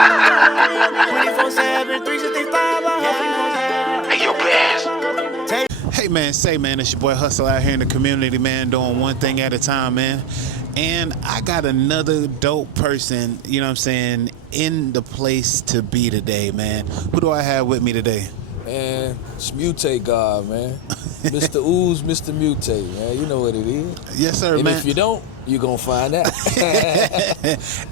24/7, 365. Hey, yo, Bass. Hey man, it's your boy Hustle out here in the community, man, doing one thing at a time, man. And I got another dope person, you know what I'm saying, in the place to be today, man. Who do I have with me today? Man, it's Mutate God, man. Mr. Ooze, Mr. Mutate, man. You know what it is. Yes, sir, and man. if you don't, you're going to find out.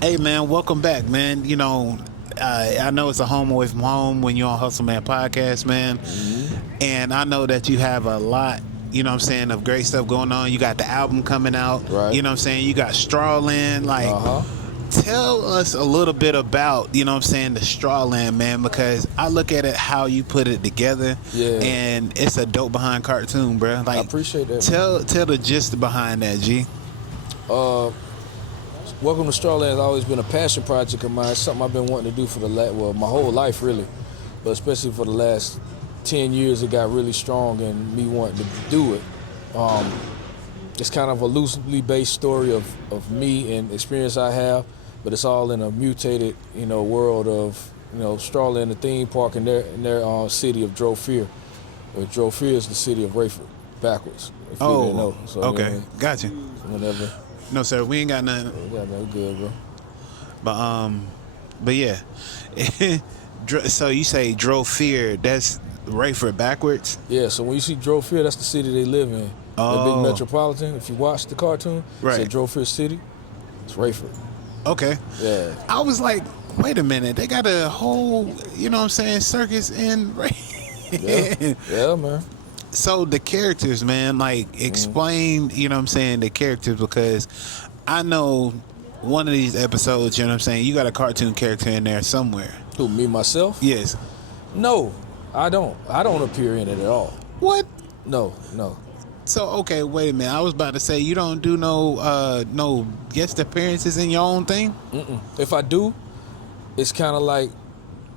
Hey, man, welcome back, man. You know, I know it's a home away from home when you're on Hustle Man Podcast, man. Mm-hmm. And I know that you have a lot, you know what I'm saying, of great stuff going on. You got the album coming out. Right. You know what I'm saying? You got Strawland. Like, tell us a little bit about, you know what I'm saying, the Strawland, man, because I look at it how you put it together. Yeah. And it's a dope behind cartoon, bro. Like, I appreciate that. Tell the gist behind that, G. Welcome to Strawland has always been a passion project of mine. It's something I've been wanting to do for my whole life, really. But especially for the last 10 years, it got really strong in me wanting to do it. It's kind of a loosely based story of me and experience I have, but it's all in a mutated, world of, Strawland, the theme park in their city of Drofear. Drofear is the city of Rayford, backwards. If you didn't know. So, okay, gotcha. Whatever. No, sir, we ain't got nothing. Yeah, no, good, bro. But yeah. So you say Drofear, that's Rayford backwards? Yeah, so when you see Drofear, that's the city they live in. The big metropolitan. If you watch the cartoon, right. Say Drofear City, it's Rayford. Okay. Yeah. I was like, wait a minute, they got a whole, you know what I'm saying, circus in Rayford. Yeah, man. So the characters, man, like explain, you know what I'm saying, the characters, because I know one of these episodes, you know what I'm saying, you got a cartoon character in there somewhere. Who, me, myself? Yes. No, I don't. I don't appear in it at all. What? No. So, okay, wait a minute. I was about to say, you don't do no guest appearances in your own thing? Mm-mm. If I do, it's kind of like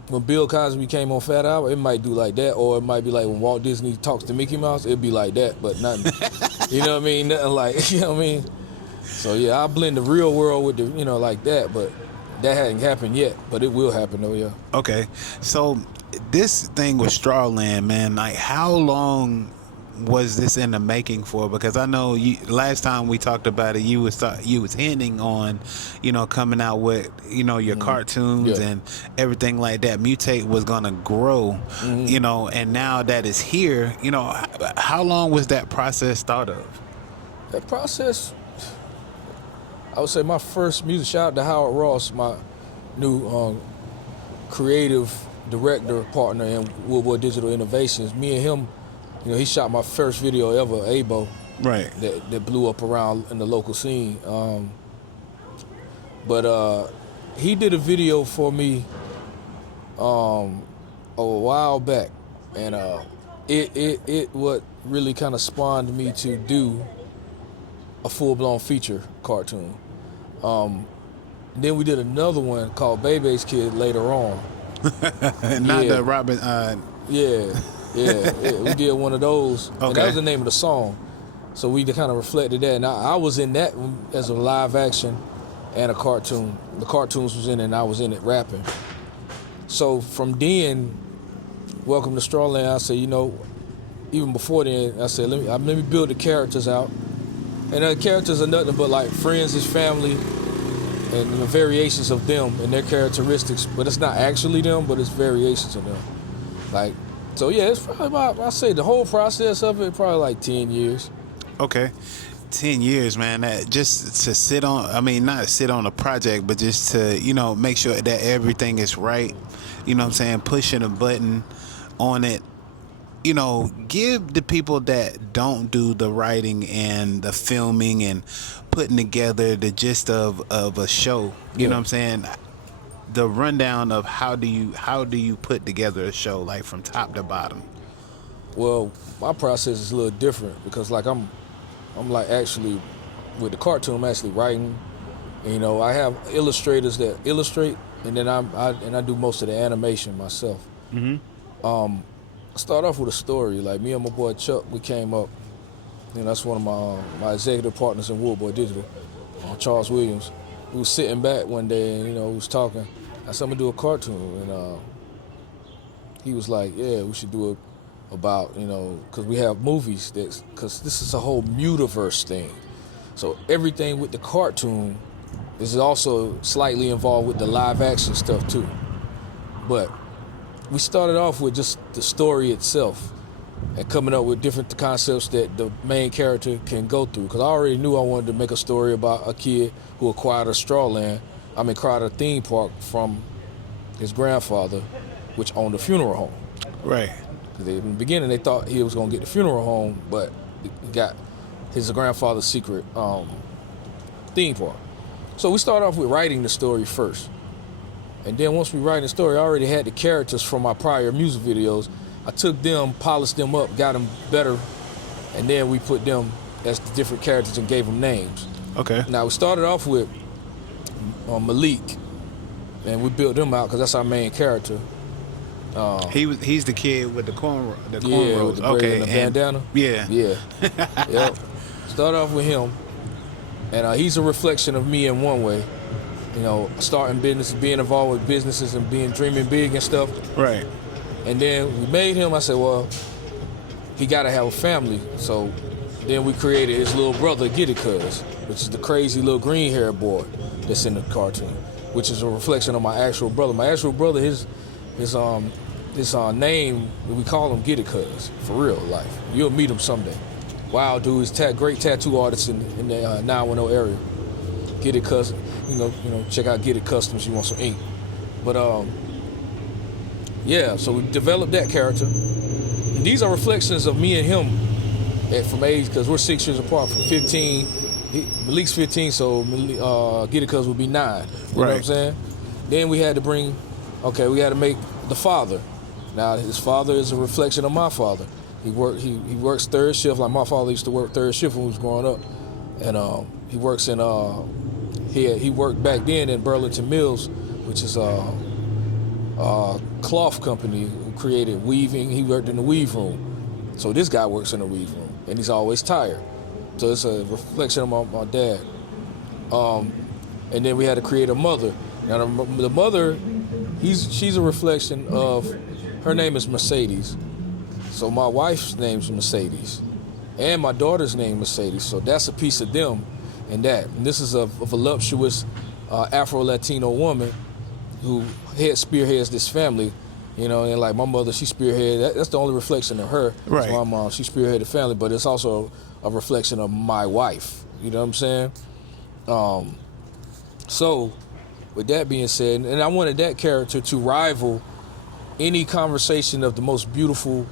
when Bill Cosby came on Fat Albert, it might do like that, or it might be like when Walt Disney talks to Mickey Mouse, it'd be like that, but nothing. You know what I mean? Nothing like, you know what I mean? So yeah, I blend the real world with the, like that, but that hadn't happened yet, but it will happen though, yeah. Okay, so this thing with Strawland, man, like how long was this in the making for? Because I know last time we talked about it, you was hinting on, coming out with, your cartoons and everything like that. Mutate was gonna grow, and now that it's here, how long was that process thought of? That process, I would say my first music, shout out to Howard Ross, my new creative director partner in Woodboy Digital Innovations. Me and him, he shot my first video ever, Abo, right? That blew up around in the local scene. But he did a video for me a while back, and it what really kind of spawned me to do a full-blown feature cartoon. Then we did another one called Bebe's Kid later on. Not the Robin. Yeah, we did one of those. Okay. And that was the name of the song. So we kind of reflected that. And I was in that as a live action and a cartoon. The cartoons was in it and I was in it rapping. So from then, welcome to Strawland, I said, even before then, I said, let me build the characters out. And the characters are nothing but like friends as family and the variations of them and their characteristics. But it's not actually them, but it's variations of them. Like, so yeah, it's probably about, I say the whole process of it, probably like 10 years. Okay. 10 years, man. That just to sit on, not sit on a project, but just to, make sure that everything is right. You know what I'm saying? Pushing a button on it. Give the people that don't do the writing and the filming and putting together the gist of a show. You know what I'm saying? The rundown of how do you put together a show, like from top to bottom? Well, my process is a little different because like I'm like actually with the cartoon, I'm actually writing. I have illustrators that illustrate, and then I do most of the animation myself. Mm-hmm. I start off with a story. Like me and my boy Chuck, we came up. That's one of my executive partners in Woodboy Digital, Charles Williams. We was sitting back one day and we was talking. I said, I'm gonna do a cartoon, and he was like, yeah, we should do it about, because we have movies because this is a whole mutiverse thing. So everything with the cartoon is also slightly involved with the live action stuff too. But we started off with just the story itself and coming up with different concepts that the main character can go through. Because I already knew I wanted to make a story about a kid who acquired a theme park from his grandfather, which owned a funeral home. Right. In the beginning, they thought he was going to get the funeral home, but he got his grandfather's secret theme park. So we started off with writing the story first. And then once we write the story, I already had the characters from my prior music videos. I took them, polished them up, got them better, and then we put them as the different characters and gave them names. Okay. Now, we started off with Malik, and we built him out because that's our main character. He's the kid with the cornrows. Yeah, with the braid and the bandana. Yeah. Yeah. Yep. Start off with him, and he's a reflection of me in one way. Starting business, being involved with businesses and dreaming big and stuff. Right. And then we made him. I said, well, he got to have a family. So then we created his little brother, Giddy Cuz, which is the crazy little green-haired boy that's in the cartoon, which is a reflection of my actual brother. My actual brother, his name, we call him Giddy Cuz, for real life. You'll meet him someday. Wild dude, he's great tattoo artist in the 910 area. Giddy Cuz, check out Giddy Customs. You want some ink, but yeah. So we developed that character. And these are reflections of me and him from age, because we're 6 years apart. From 15, Malik's 15, so Giddy Cuz would be 9. You know what I'm saying? Then we had to make the father. Now his father is a reflection of my father. He works third shift, like my father used to work third shift when he was growing up, and he works in he worked back then in Burlington Mills, which is a cloth company who created weaving. He worked in the weave room. So this guy works in the weave room, and he's always tired. So it's a reflection of my dad. And then we had to create a mother. Now the mother, she's a reflection of, her name is Mercedes. So my wife's name's Mercedes, and my daughter's name Mercedes. So that's a piece of them, and that. And this is a voluptuous Afro-Latino woman who spearheads this family, and like my mother, she spearheaded. That's the only reflection of her. Right. So my mom, she spearheaded the family, but it's also a reflection of my wife. You know what I'm saying? So, with that being said, and I wanted that character to rival any conversation of the most beautiful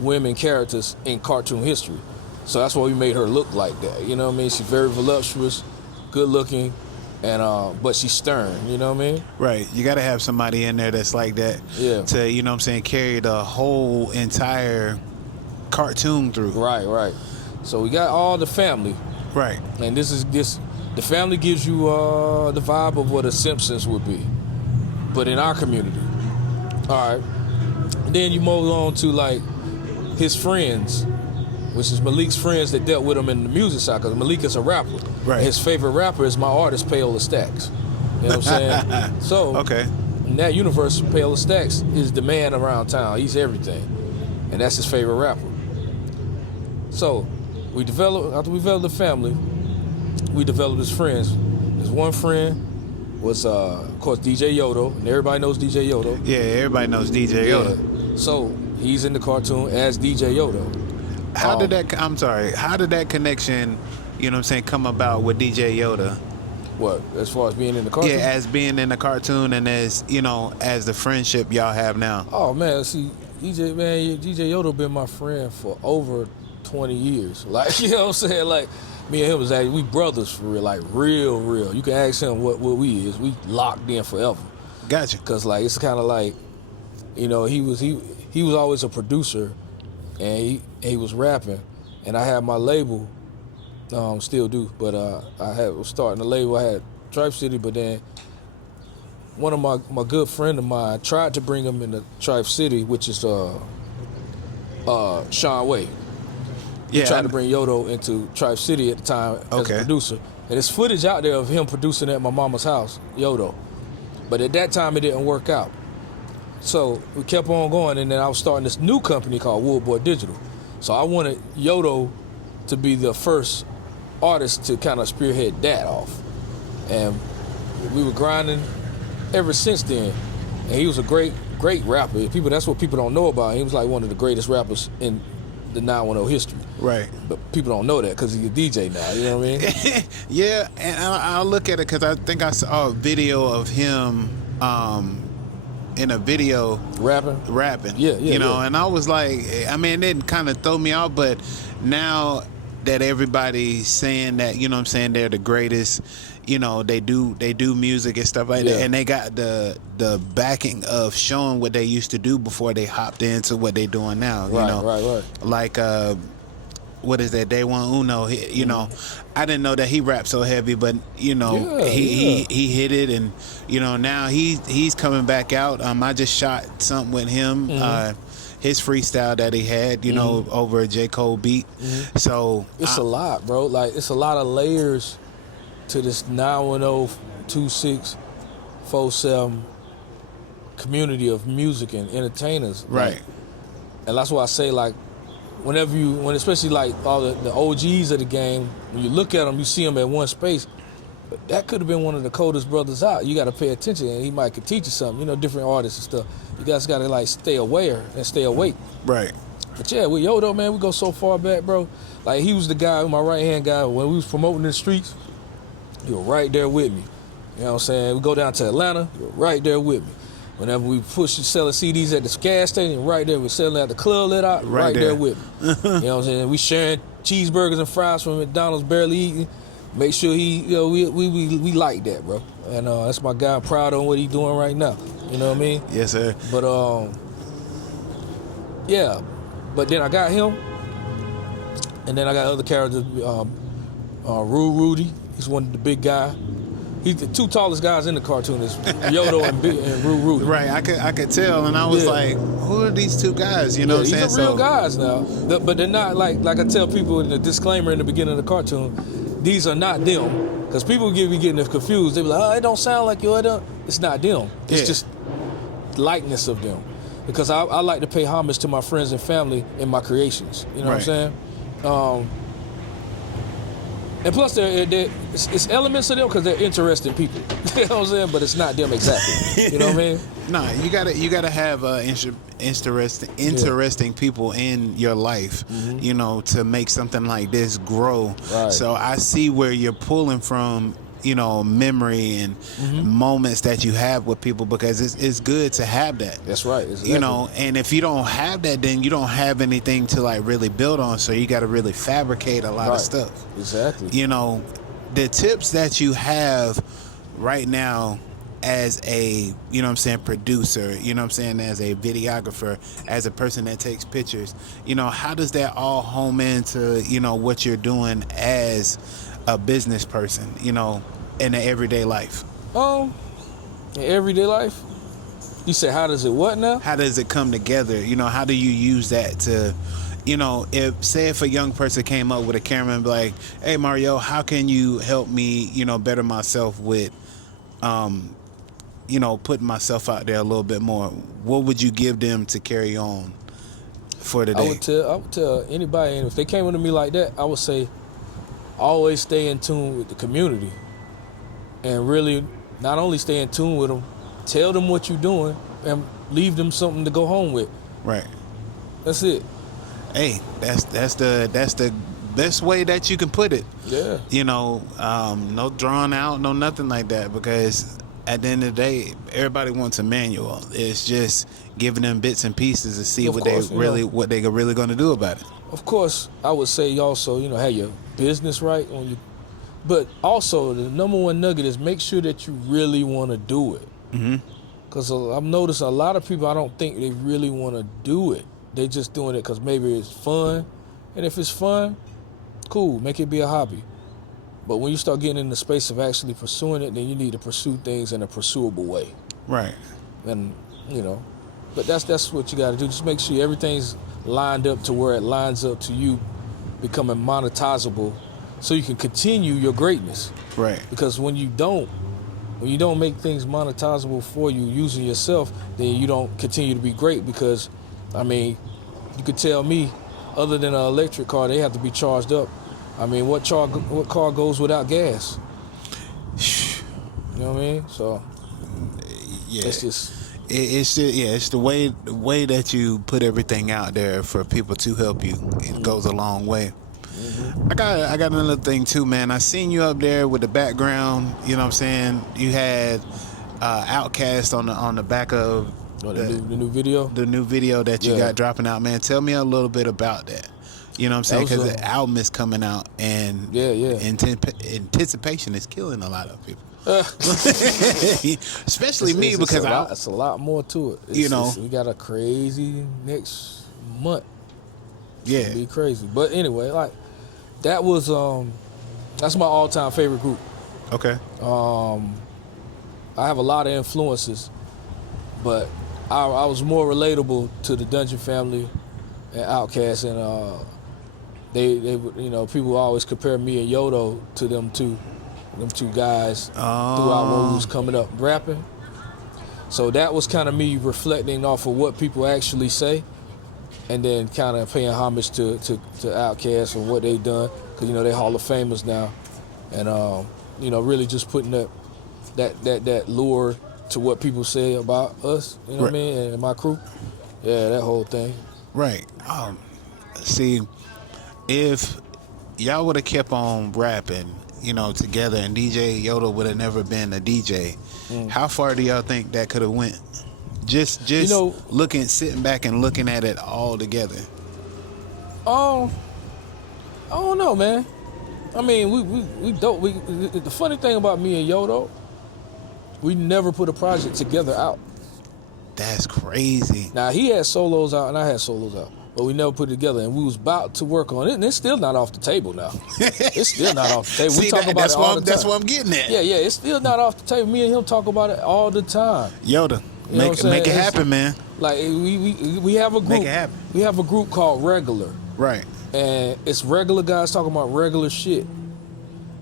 women characters in cartoon history. So that's why we made her look like that. You know what I mean? She's very voluptuous, good looking, and but she's stern. You know what I mean? Right. You got to have somebody in there that's like that. Yeah. To carry the whole entire cartoon through. Right. So we got all the family. Right. And the family gives you the vibe of what a Simpsons would be, but in our community. All right. And then you move on to like his friends, which is Malik's friends that dealt with him in the music side, because Malik is a rapper. Right. And his favorite rapper is my artist, Payola Stacks. You know what I'm saying? So, okay. In that universe, Payola Stacks is the man around town. He's everything. And that's his favorite rapper. So, after we developed the family, we developed his friends. His one friend was, of course, DJ Yodo, and everybody knows DJ Yodo. Yeah, everybody knows DJ Yodo. Yeah. So, he's in the cartoon as DJ Yodo. How did that connection, come about with DJ Yoda? What, as far as being in the cartoon? Yeah, as being in the cartoon and as the friendship y'all have now. Oh man, see, DJ Yoda been my friend for over 20 years. Like, you know what I'm saying? Like, me and him was we brothers for real, like real. You can ask him what we is. We locked in forever. Gotcha. Cause like it's kind of like, he was always a producer, and he was rapping, and I had my label, still do, but I was starting the label. I had Tribe City, but then one of my good friend of mine tried to bring him into Tribe City, which is Sean Way. He tried to bring Yodo into Tribe City at the time as a producer. And there's footage out there of him producing at my mama's house, Yodo. But at that time, it didn't work out. So we kept on going, and then I was starting this new company called Woodboy Digital. So I wanted Yodo to be the first artist to kind of spearhead that off. And we were grinding ever since then. And he was a great rapper. That's what people don't know about him. He was like one of the greatest rappers in the 910 history. Right. But people don't know that because he's a DJ now, you know what I mean? Yeah, and I'll look at it because I think I saw a video of him in a video rapping. Yeah, you know, and I was like, I mean, it didn't kind of throw me off, but now that everybody's saying that, you know what I'm saying, they're the greatest, you know, they do music and stuff like that, and they got the backing of showing what they used to do before they hopped into what they're doing now. You know, right. Like what is that? Day One Uno. You know, I didn't know that he rapped so heavy, but you know, he hit it, and you know, now he's coming back out. I just shot something with him. His freestyle that he had, you know, over a J. Cole beat. So it's a lot, bro. Like, it's a lot of layers to this 910-2647 community of music and entertainers. Right. Like, and that's why I say, like, when especially like all the OGs of the game, when you look at them, you see them at one space. But that could have been one of the coldest brothers out. You got to pay attention, and he might could teach you something. You know, different artists and stuff. You guys got to like stay aware and stay awake. Right. But yeah, with Yodo, man, we go so far back, bro. Like, he was the guy, my right hand guy, when we was promoting in the streets. You were right there with me. You know what I'm saying? We go down to Atlanta. You were right there with me. Whenever we selling CDs at the gas station, right there. We're selling at the club lit out, right there with me. You know what I'm saying? We sharing cheeseburgers and fries from McDonald's, barely eating. Make sure we like that, bro. And that's my guy. I'm proud of what he's doing right now. You know what I mean? Yes, sir. But yeah. But then I got him, and then I got other characters. Rudy. He's one of the big guys. He's the two tallest guys in the cartoon is Yodo and Rudy. Right, I could tell, and I was like, who are these two guys? You know what I'm saying? These are real guys now, but they're not like I tell people in the disclaimer in the beginning of the cartoon. These are not them, because people be getting confused. They be like, oh, it don't sound like you. It's not them. It's just likeness of them, because I like to pay homage to my friends and family in my creations. You know what I'm saying? And plus, it's elements of them because they're interesting people. You know what I'm saying? But it's not them exactly. You know what I mean? Nah, you gotta have interesting people in your life, you know, to make something like this grow. Right. So I see where you're pulling from, you know, memory and moments that you have with people, because it's good to have that. That's right. Exactly. You know, and if you don't have that, then you don't have anything to like really build on. So you got to really fabricate a lot of stuff. Exactly. You know, the tips that you have right now as a, you know what I'm saying, producer, you know what I'm saying, as a videographer, as a person that takes pictures, you know, how does that all home into, you know, what you're doing as a business person, you know, in the everyday life? In everyday life? You say, how does it what now? How does it come together? You know, how do you use that to, you know, if a young person came up with a camera and be like, hey, Mario, how can you help me, you know, better myself with, you know, putting myself out there a little bit more? What would you give them to carry on for the day? I would tell anybody, and if they came to me like that, I would say, always stay in tune with the community, and really not only stay in tune with them, tell them what you're doing, and leave them something to go home with. Right. That's it. Hey, that's the best way that you can put it. Yeah. You know, no drawn out, no nothing like that, because at the end of the day, everybody wants a manual. It's just giving them bits and pieces to see what they're really going to do about it. Of course, I would say also, you know, have your business right on you, but also the number one nugget is make sure that you really want to do it. Because I've noticed a lot of people, I don't think they really want to do it. They just doing it because maybe it's fun, and if it's fun, cool, make it be a hobby. But when you start getting in the space of actually pursuing it, then you need to pursue things in a pursuable way. Right. And, you know, but that's what you got to do. Just make sure everything's lined up to where it lines up to you becoming monetizable, so you can continue your greatness. Right. Because when you don't, when you don't make things monetizable for you using yourself, then you don't continue to be great because, I mean, you could tell me, other than an electric car, they have to be charged up. I mean, what car goes without gas? You know what I mean? So, yeah, it's just... It's the way that you put everything out there for people to help you. It goes a long way. I got another thing too, man. I seen you up there with the background. You know what I'm saying? You had Outkast on the back of the new video. The new video that you got dropping out, man. Tell me a little bit about that. You know what I'm saying? Because the album is coming out, and anticipation is killing a lot of people. Especially me, because it's a lot more to it. We got a crazy next month. Yeah, it'll be crazy. But anyway, like that was that's my all-time favorite group. Okay. I have a lot of influences, but I was more relatable to the Dungeon Family and Outkast, and they people always compare me and Yodo to them two guys throughout when we was coming up rapping. So that was kind of me reflecting off of what people actually say, and then kind of paying homage to Outkast and what they done, because they Hall of Famers now, and really just putting that lure to what people say about us, you know what I mean, and my crew. Yeah, that whole thing. Right. See, if y'all would have kept on rapping, together, and DJ Yoda would have never been a DJ, how far do y'all think that could have went? Just sitting back and looking at it all together. I don't know, man. I mean, we don't. The funny thing about me and Yodo, we never put a project together out. That's crazy. Now, he had solos out and I had solos out, but we never put it together, and we was about to work on it, and it's still not off the table now. It's still not off the table. See, we talk about it all the time. That's what I'm getting at. Yeah, it's still not off the table. Me and him talk about it all the time. Yoda, make it happen, man. Like, we have a group. Make it happen. We have a group called Regular. Right. And it's regular guys talking about regular shit.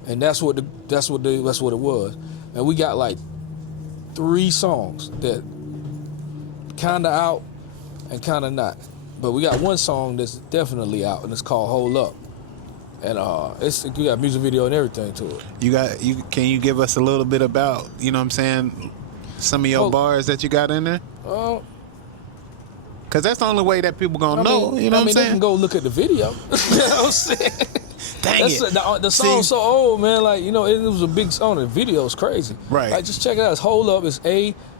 And that's what it was. And we got like 3 songs that kinda out and kinda not. But we got one song that's definitely out, and it's called Hold Up. And we got music video and everything to it. Can you give us a little bit about, you know what I'm saying, some of your bars that you got in there? Because that's the only way that people gonna know. You know what I'm saying? They can go look at the video. You know what I'm saying? Dang it. The song's so old, man. Like, it was a big song. The video is crazy. Right. Like, just check it out. It's Hold Up. It's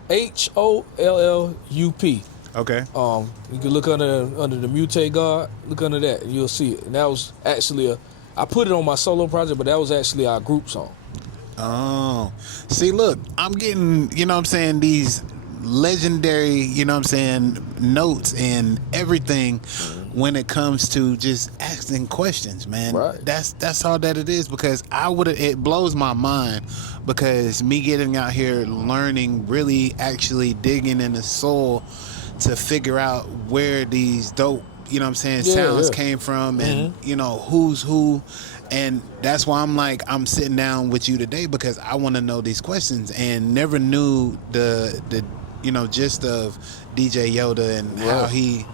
AHOLLUP. Okay. You can look under the Mute God. Look under that, and you'll see it. And that was actually I put it on my solo project, but that was actually our group song. Oh. See, look, I'm getting, these legendary, notes and everything when it comes to just asking questions, man. Right. That's all that it is, because it blows my mind, because me getting out here learning, really actually digging in the soul to figure out where these dope, sounds came from, and who's who. And that's why I'm sitting down with you today, because I want to know these questions, and never knew the gist of DJ Yoda and how he,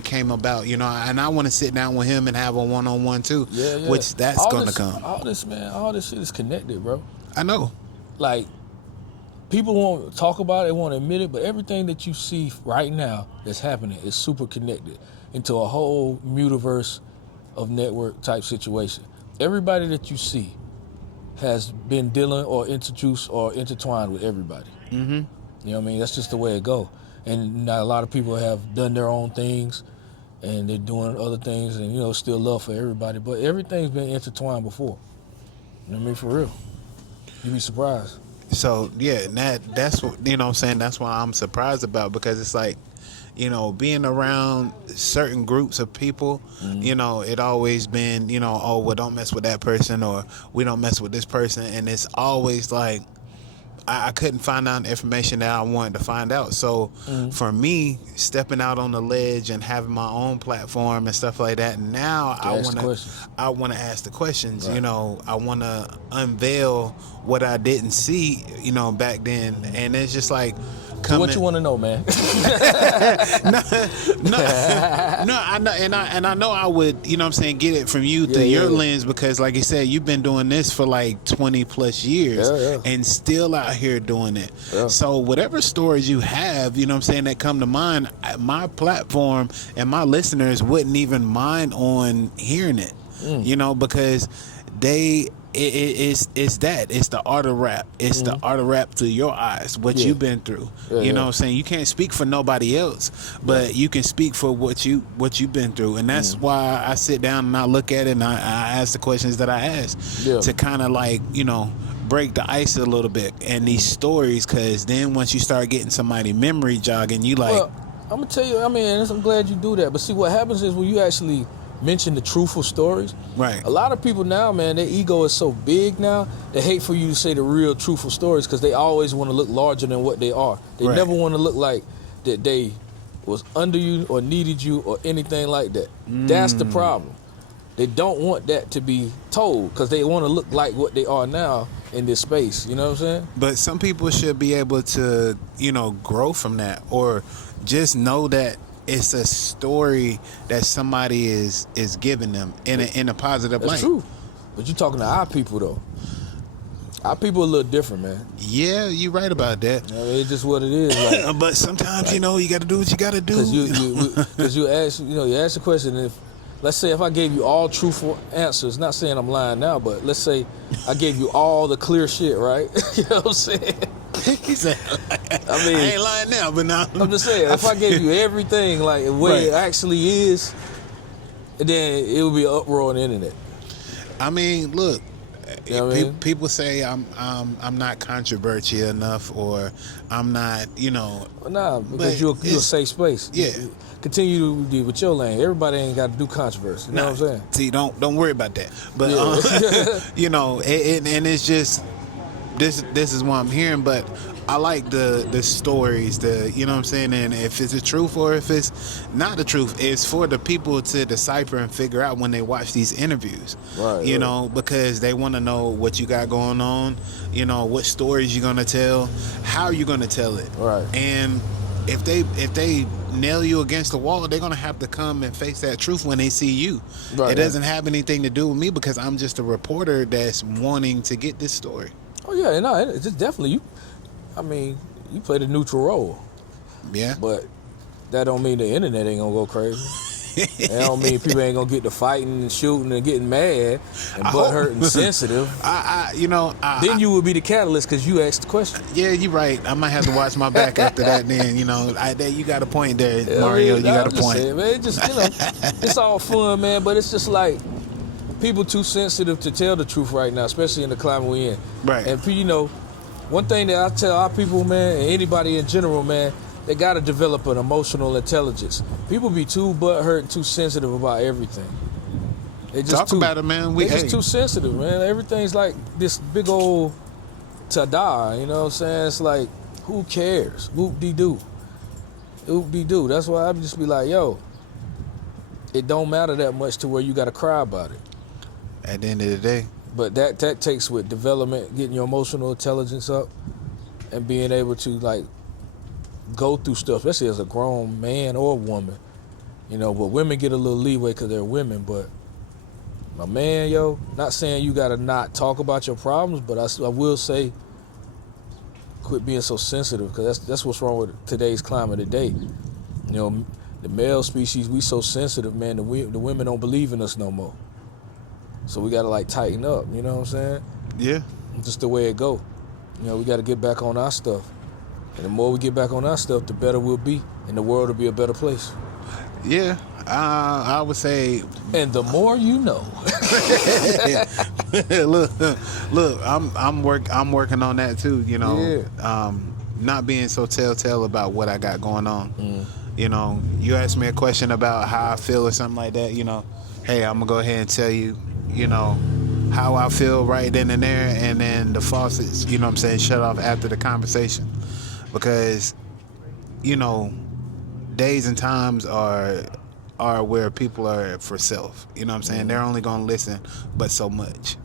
came about, and I want to sit down with him and have a one-on-one too, which that's going to come. All this shit is connected, bro. I know. Like, people won't talk about it, won't admit it, but everything that you see right now that's happening is super connected into a whole mutiverse of network type situation. Everybody that you see has been dealing or introduced or intertwined with everybody. Mm-hmm. You know what I mean? That's just the way it go. And now a lot of people have done their own things, and they're doing other things, and still love for everybody. But everything's been intertwined before. You know what I mean? For real. You'd be surprised. So yeah, that's what that's what I'm surprised about, because it's like, being around certain groups of people, it always been, well, don't mess with that person, or we don't mess with this person, and it's always like, I couldn't find out information that I wanted to find out. So for me, stepping out on the ledge and having my own platform and stuff like that, now I want to ask the questions. Right. You know, I want to unveil what I didn't see, you know, back then. And it's just like, So what you want to know, man? no, I know, and I know I would, you know what I'm saying, get it from you through your lens, because like you said, you've been doing this for like 20 plus years and still out here doing it. So whatever stories you have, you know what I'm saying, that come to mind, my platform and my listeners wouldn't even mind on hearing it, you know, because it's the art of rap. It's the art of rap through your eyes, what you've been through. You know what I'm saying? You can't speak for nobody else, but you can speak for what you've been through. And that's why I sit down and I look at it and I ask the questions that I ask to kind of like, you know, break the ice a little bit and these stories, because then once you start getting somebody memory jogging, you like... Well, I'm going to tell you, I mean, I'm glad you do that. But see, what happens is when you actually mention the truthful stories, right? A lot of people now, man, their ego is so big now, they hate for you to say the real truthful stories because they always want to look larger than what they are. They never want to look like that they was under you or needed you or anything like that. That's the problem. They don't want that to be told because they want to look like what they are now in this space. You know what I'm saying? But some people should be able to, you know, grow from that, or just know that it's a story that somebody is giving them in a positive light. That's true. But you're talking to our people, though. Our people are a little different, man. Yeah, you're right about that. I mean, it's just what it is. Like, but sometimes, you know, you got to do what you got to do. Because you ask the question, if, let's say if I gave you all truthful answers, not saying I'm lying now, but let's say I gave you all the clear shit, right? You know what I'm saying? He said, I mean, I ain't lying now, but now I'm just saying, if I gave you everything like the way it actually is, then it would be an uproar on the internet. I mean, look, you know what I mean? People say I'm not controversial enough, or I'm not, you know. Well, nah, because you're a safe space. Yeah. Continue with your lane. Everybody ain't got to do controversy. You know what I'm saying? See, don't worry about that. But you know, and it's just this is what I'm hearing. But I like the stories, you know what I'm saying. And if it's the truth or if it's not the truth, it's for the people to decipher and figure out when they watch these interviews. Right. You know, because they want to know what you got going on. You know, what stories you're gonna tell, how you're gonna tell it. Right. And if they nail you against the wall, they're gonna have to come and face that truth when they see you. Right, it doesn't have anything to do with me, because I'm just a reporter that's wanting to get this story. Oh yeah, no, it's just definitely you. I mean, you played a neutral role. Yeah. But that don't mean the internet ain't gonna go crazy. That don't mean people ain't gonna get to fighting and shooting and getting mad and butthurt and sensitive. Then you would be the catalyst because you asked the question. Yeah, you're right. I might have to watch my back after that. Then you got a point there, Mario. You got a point. Saying, man, it just it's all fun, man. But it's just like people too sensitive to tell the truth right now, especially in the climate we're in. Right. And one thing that I tell our people, man, and anybody in general, man, they got to develop an emotional intelligence. People be too butthurt and too sensitive about everything. They just Talk about it, man. They're just too sensitive, man. Everything's like this big old ta-da, you know what I'm saying? It's like, who cares? Whoop-de-doo. Whoop-de-doo. That's why I just be like, yo, it don't matter that much to where you got to cry about it. At the end of the day. But that takes with development, getting your emotional intelligence up, and being able to like go through stuff, especially as a grown man or woman. You know, but women get a little leeway because they're women. But my man, yo, not saying you gotta not talk about your problems, but I will say, quit being so sensitive, because that's what's wrong with today's climate today. You know, the male species, we so sensitive, man. The women don't believe in us no more. So we gotta like tighten up, you know what I'm saying? Yeah. It's just the way it go. You know, we gotta get back on our stuff. And the more we get back on our stuff, the better we'll be. And the world will be a better place. Yeah. I would say. And the more you know. Look, I'm working on that too, you know. Yeah. Not being so telltale about what I got going on. You know, you asked me a question about how I feel or something like that, you know. Hey, I'm gonna go ahead and tell you, you know, how I feel right then and there, and then the faucets, you know what I'm saying, shut off after the conversation. Because, you know, days and times are where people are for self. You know what I'm saying? They're only gonna listen but so much.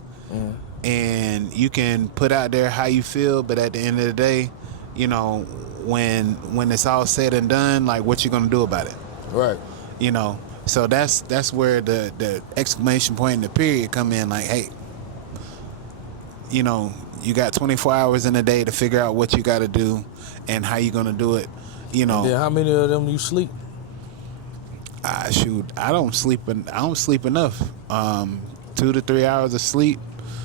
And you can put out there how you feel, but at the end of the day, you know, when it's all said and done, like, what you gonna do about it? Right. You know, so that's where the exclamation point and the period come in. Like, hey, you know, you got 24 hours in a day to figure out what you got to do and how you gonna do it. You know, Then how many of them you sleep? Shoot, I don't sleep enough. 2 to 3 hours of sleep.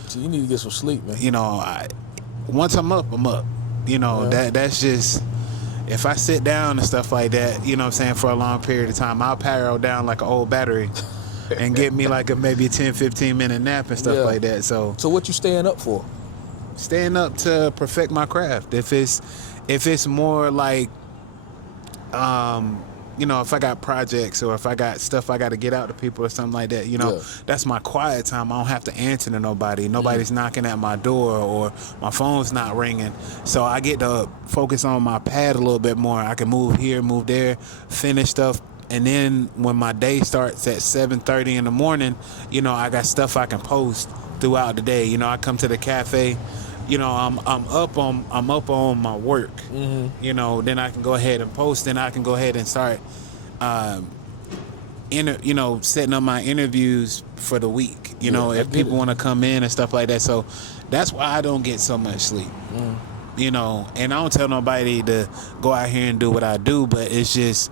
So you need to get some sleep, man. You know, once I'm up. You know, that's just, if I sit down and stuff like that, you know what I'm saying, for a long period of time, I'll power down like an old battery and get me like maybe a 10, 15 minute nap and stuff like that. So what you staying up for? Staying up to perfect my craft. If it's more like, you know, if I got projects or if I got stuff I got to get out to people or something like that, you know, that's my quiet time. I don't have to answer to nobody. Nobody's knocking at my door or my phone's not ringing. So I get to focus on my pad a little bit more. I can move here, move there, finish stuff. And then when my day starts at 7:30 in the morning, you know, I got stuff I can post throughout the day. You know, I come to the cafe. You know, I'm up on my work. You know, then I can go ahead and post. Then I can go ahead and start, you know, setting up my interviews for the week. You know, if people want to come in and stuff like that. So that's why I don't get so much sleep. You know, and I don't tell nobody to go out here and do what I do, but it's just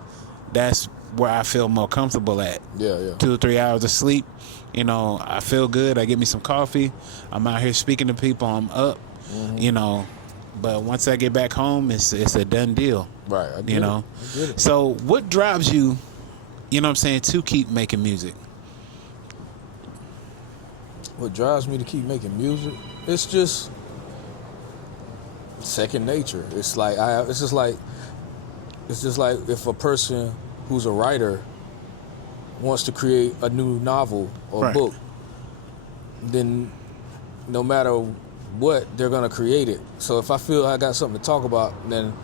that's where I feel more comfortable at. 2 or 3 hours of sleep. You know, I feel good. I get me some coffee. I'm out here speaking to people. I'm up. You know, but once I get back home, it's a done deal. Right. I get you know. I get it. So what drives you, you know what I'm saying, to keep making music? What drives me to keep making music? It's just second nature. It's just like if a person who's a writer wants to create a new novel or book, then no matter what, they're gonna create it. So if I feel I got something to talk about, then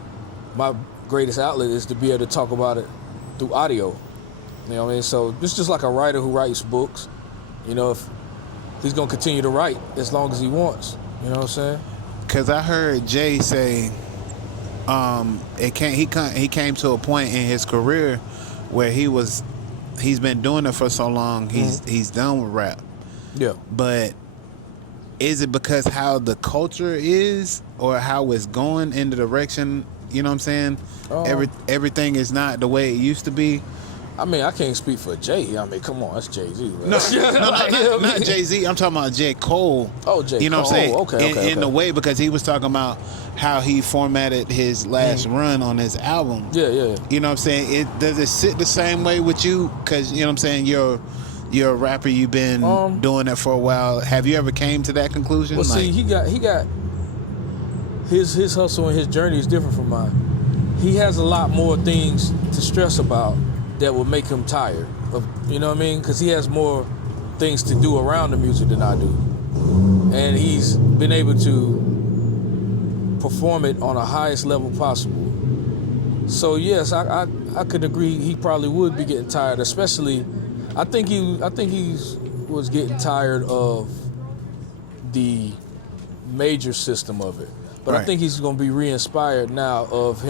my greatest outlet is to be able to talk about it through audio. You know what I mean? So it's just like a writer who writes books. You know, if he's gonna continue to write as long as he wants. You know what I'm saying? Because I heard Jay say, he came to a point in his career where he's been doing it for so long, he's done with rap. Yeah. But is it because how the culture is or how it's going in the direction, you know what I'm saying? Everything is not the way it used to be. I mean, I can't speak for Jay. I mean, come on, that's Jay-Z. Right? No, not Jay-Z. I'm talking about J. Cole. Oh, J. Cole. You know what I'm saying? Okay. In the way, because he was talking about how he formatted his last run on his album. Yeah. You know what I'm saying? Does it sit the same way with you? Because, you know what I'm saying, you're a rapper, you've been doing it for a while. Have you ever came to that conclusion? Well, see, he got his hustle and his journey is different from mine. He has a lot more things to stress about that will make him tired of, you know what I mean? Because he has more things to do around the music than I do. And he's been able to perform it on the highest level possible. So yes, I could agree he probably would be getting tired, especially I think he was getting tired of the major system of it. But I think he's going to be re-inspired now of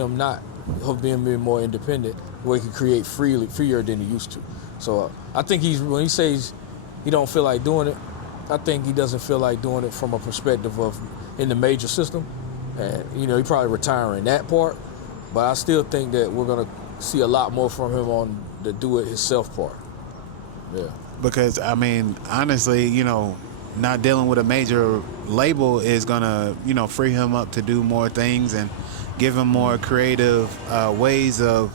being more independent, where he can create freer than he used to. So I think when he says he don't feel like doing it, I think he doesn't feel like doing it from a perspective of in the major system. And, you know, he probably retiring that part. But I still think that we're going to see a lot more from him on the do-it-himself part. Yeah. Because, I mean, honestly, you know, not dealing with a major label is going to, you know, free him up to do more things and give him more creative ways of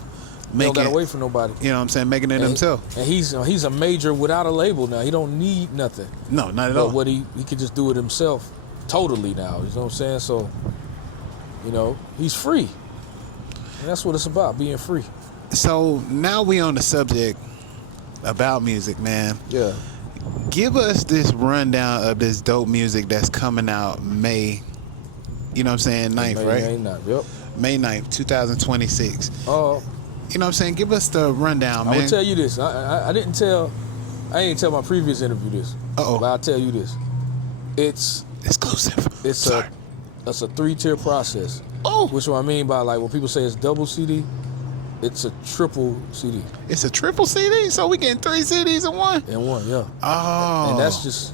making. He don't got to wait for nobody. You know what I'm saying? Making it himself. And he's a major without a label now. He don't need nothing. No, not at all. But he could just do it himself totally now. You know what I'm saying? So, you know, he's free. And that's what it's about, being free. So now we on the subject about music, man. Yeah. Give us this rundown of this dope music that's coming out May. You know what I'm saying? 9th, right? May 9th, yep. May 9th, 2026. Uh, You know what I'm saying? Give us the rundown, man. I will tell you this. I didn't tell my previous interview this. Uh-oh. But I'll tell you this. It's Exclusive. it's Sorry. a 3-tier process. Oh. Which what I mean by like when people say it's double CD, it's a triple CD. It's a triple CD, so we getting 3 CDs in one? In one, yeah. Oh. And that's just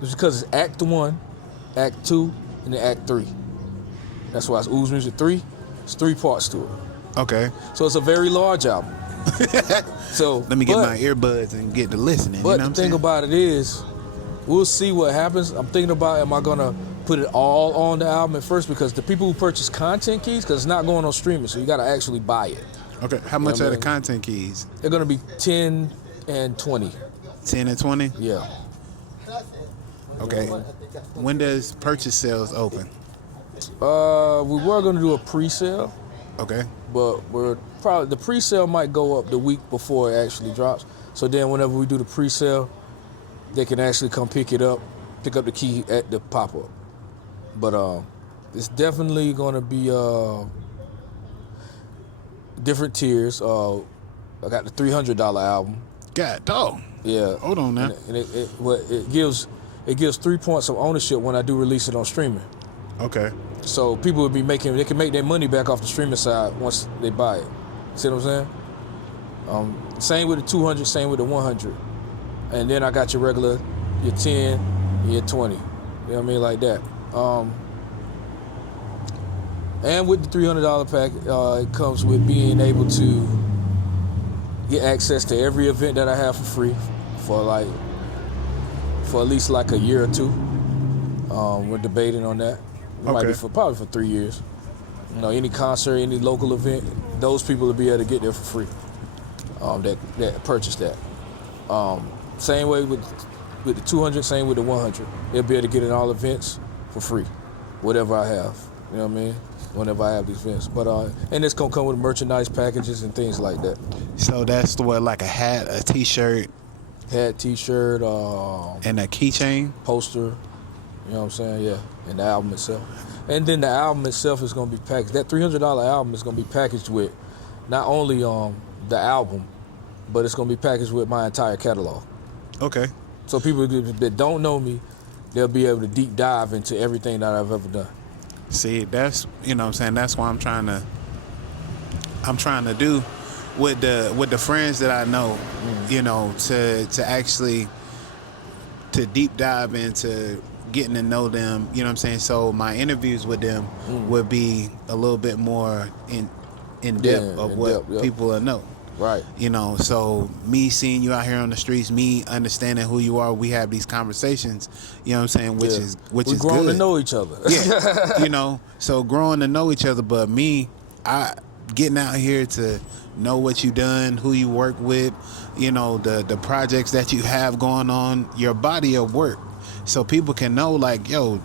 because it's Act 1, Act 2, and then Act 3. That's why it's Ooze Music 3. It's 3 parts to it. Okay. So it's a very large album. So Let me get my earbuds and get to listening. But you know the what thing I'm saying? about it is, we'll see what happens. I'm thinking about, am I gonna put it all on the album at first? Because the people who purchase content keys, because it's not going on streaming, so you gotta actually buy it. Okay. How much what I are the mean? content keys? They're gonna be 10 and 20. 10 and 20? Yeah. Okay. When does purchase sales open? We were gonna do a pre-sale, Okay. but the pre-sale might go up the week before it actually drops. So then whenever we do the pre-sale, they can actually come pick up the key at the pop-up. But it's definitely gonna be different tiers. I got the $300 album. God, dog. Yeah. Hold on now. And it gives 3 points of ownership when I do release it on streaming. Okay. So people would be they can make their money back off the streaming side once they buy it. See what I'm saying? Same with the 200, same with the 100. And then I got your regular, your 10, and your 20. You know what I mean? Like that. And with the $300 pack, it comes with being able to get access to every event that I have for free for at least like a year or two. We're debating on that. It might be probably for 3 years. You know, any concert, any local event, those people will be able to get there for free. That purchase that. Same way with the 200, same with the 100. They'll be able to get in all events for free, whatever I have. You know what I mean? Whenever I have these events. But and it's gonna come with merchandise packages and things like that. So that's like a hat, a t-shirt, T-shirt, and a keychain? poster. You know what I'm saying? Yeah. And the album itself. And then the album itself is gonna be packaged. That $300 album is gonna be packaged with not only the album, but it's gonna be packaged with my entire catalog. Okay. So people that don't know me, they'll be able to deep dive into everything that I've ever done. See, that's, you know what I'm saying, that's why I'm trying to do with the friends that I know, you know, to actually to deep dive into getting to know them, you know what I'm saying? So my interviews with them would be a little bit more in depth of what people will know. Right. You know, so me seeing you out here on the streets, me understanding who you are, we have these conversations, you know what I'm saying, which is We're growing good. to know each other. Yeah. You know, so growing to know each other, but me, I getting out here to know what you done, who you work with, you know, the projects that you have going on, your body of work. So people can know, like, yo,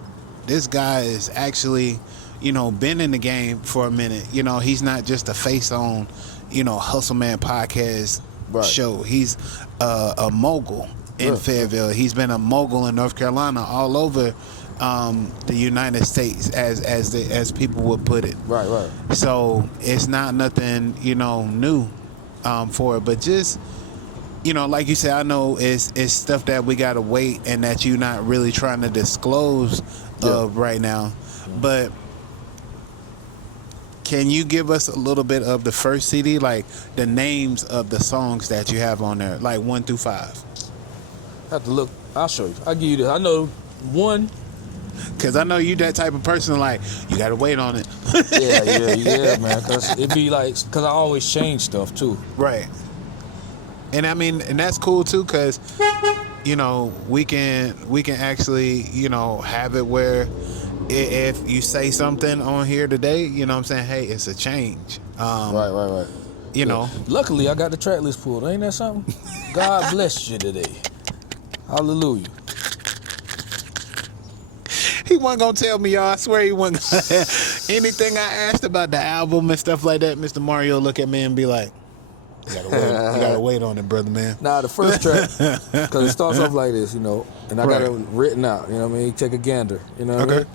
this guy is actually, you know, been in the game for a minute. You know, he's not just a face on, you know, Hustle Man podcast show. He's a mogul in Fayetteville. He's been a mogul in North Carolina, all over the United States, as people would put it. Right. So it's not nothing, you know, new for it, but just, you know, like you said, I know it's stuff that we gotta wait and that you're not really trying to disclose of right now. But can you give us a little bit of the first CD, like the names of the songs that you have on there, like 1 through 5? I have to look. I'll show you. I'll give you this. I know one. Cause I know you that type of person, like you gotta wait on it. yeah, man. Cause it be like, cause I always change stuff too. Right. And I mean, and that's cool too, cause you know we can actually, you know, have it where if you say something on here today, you know what I'm saying, hey, it's a change. Right. You know. Luckily, I got the track list pulled. Ain't that something? God bless you today. Hallelujah. He wasn't gonna tell me, y'all. I swear he wasn't gonna. Anything I asked about the album and stuff like that, Mr. Mario look at me and be like, You gotta wait on it, brother, man. Nah, the first track, because it starts off like this, you know, and I got it written out, you know what I mean? Take a gander, you know what I mean?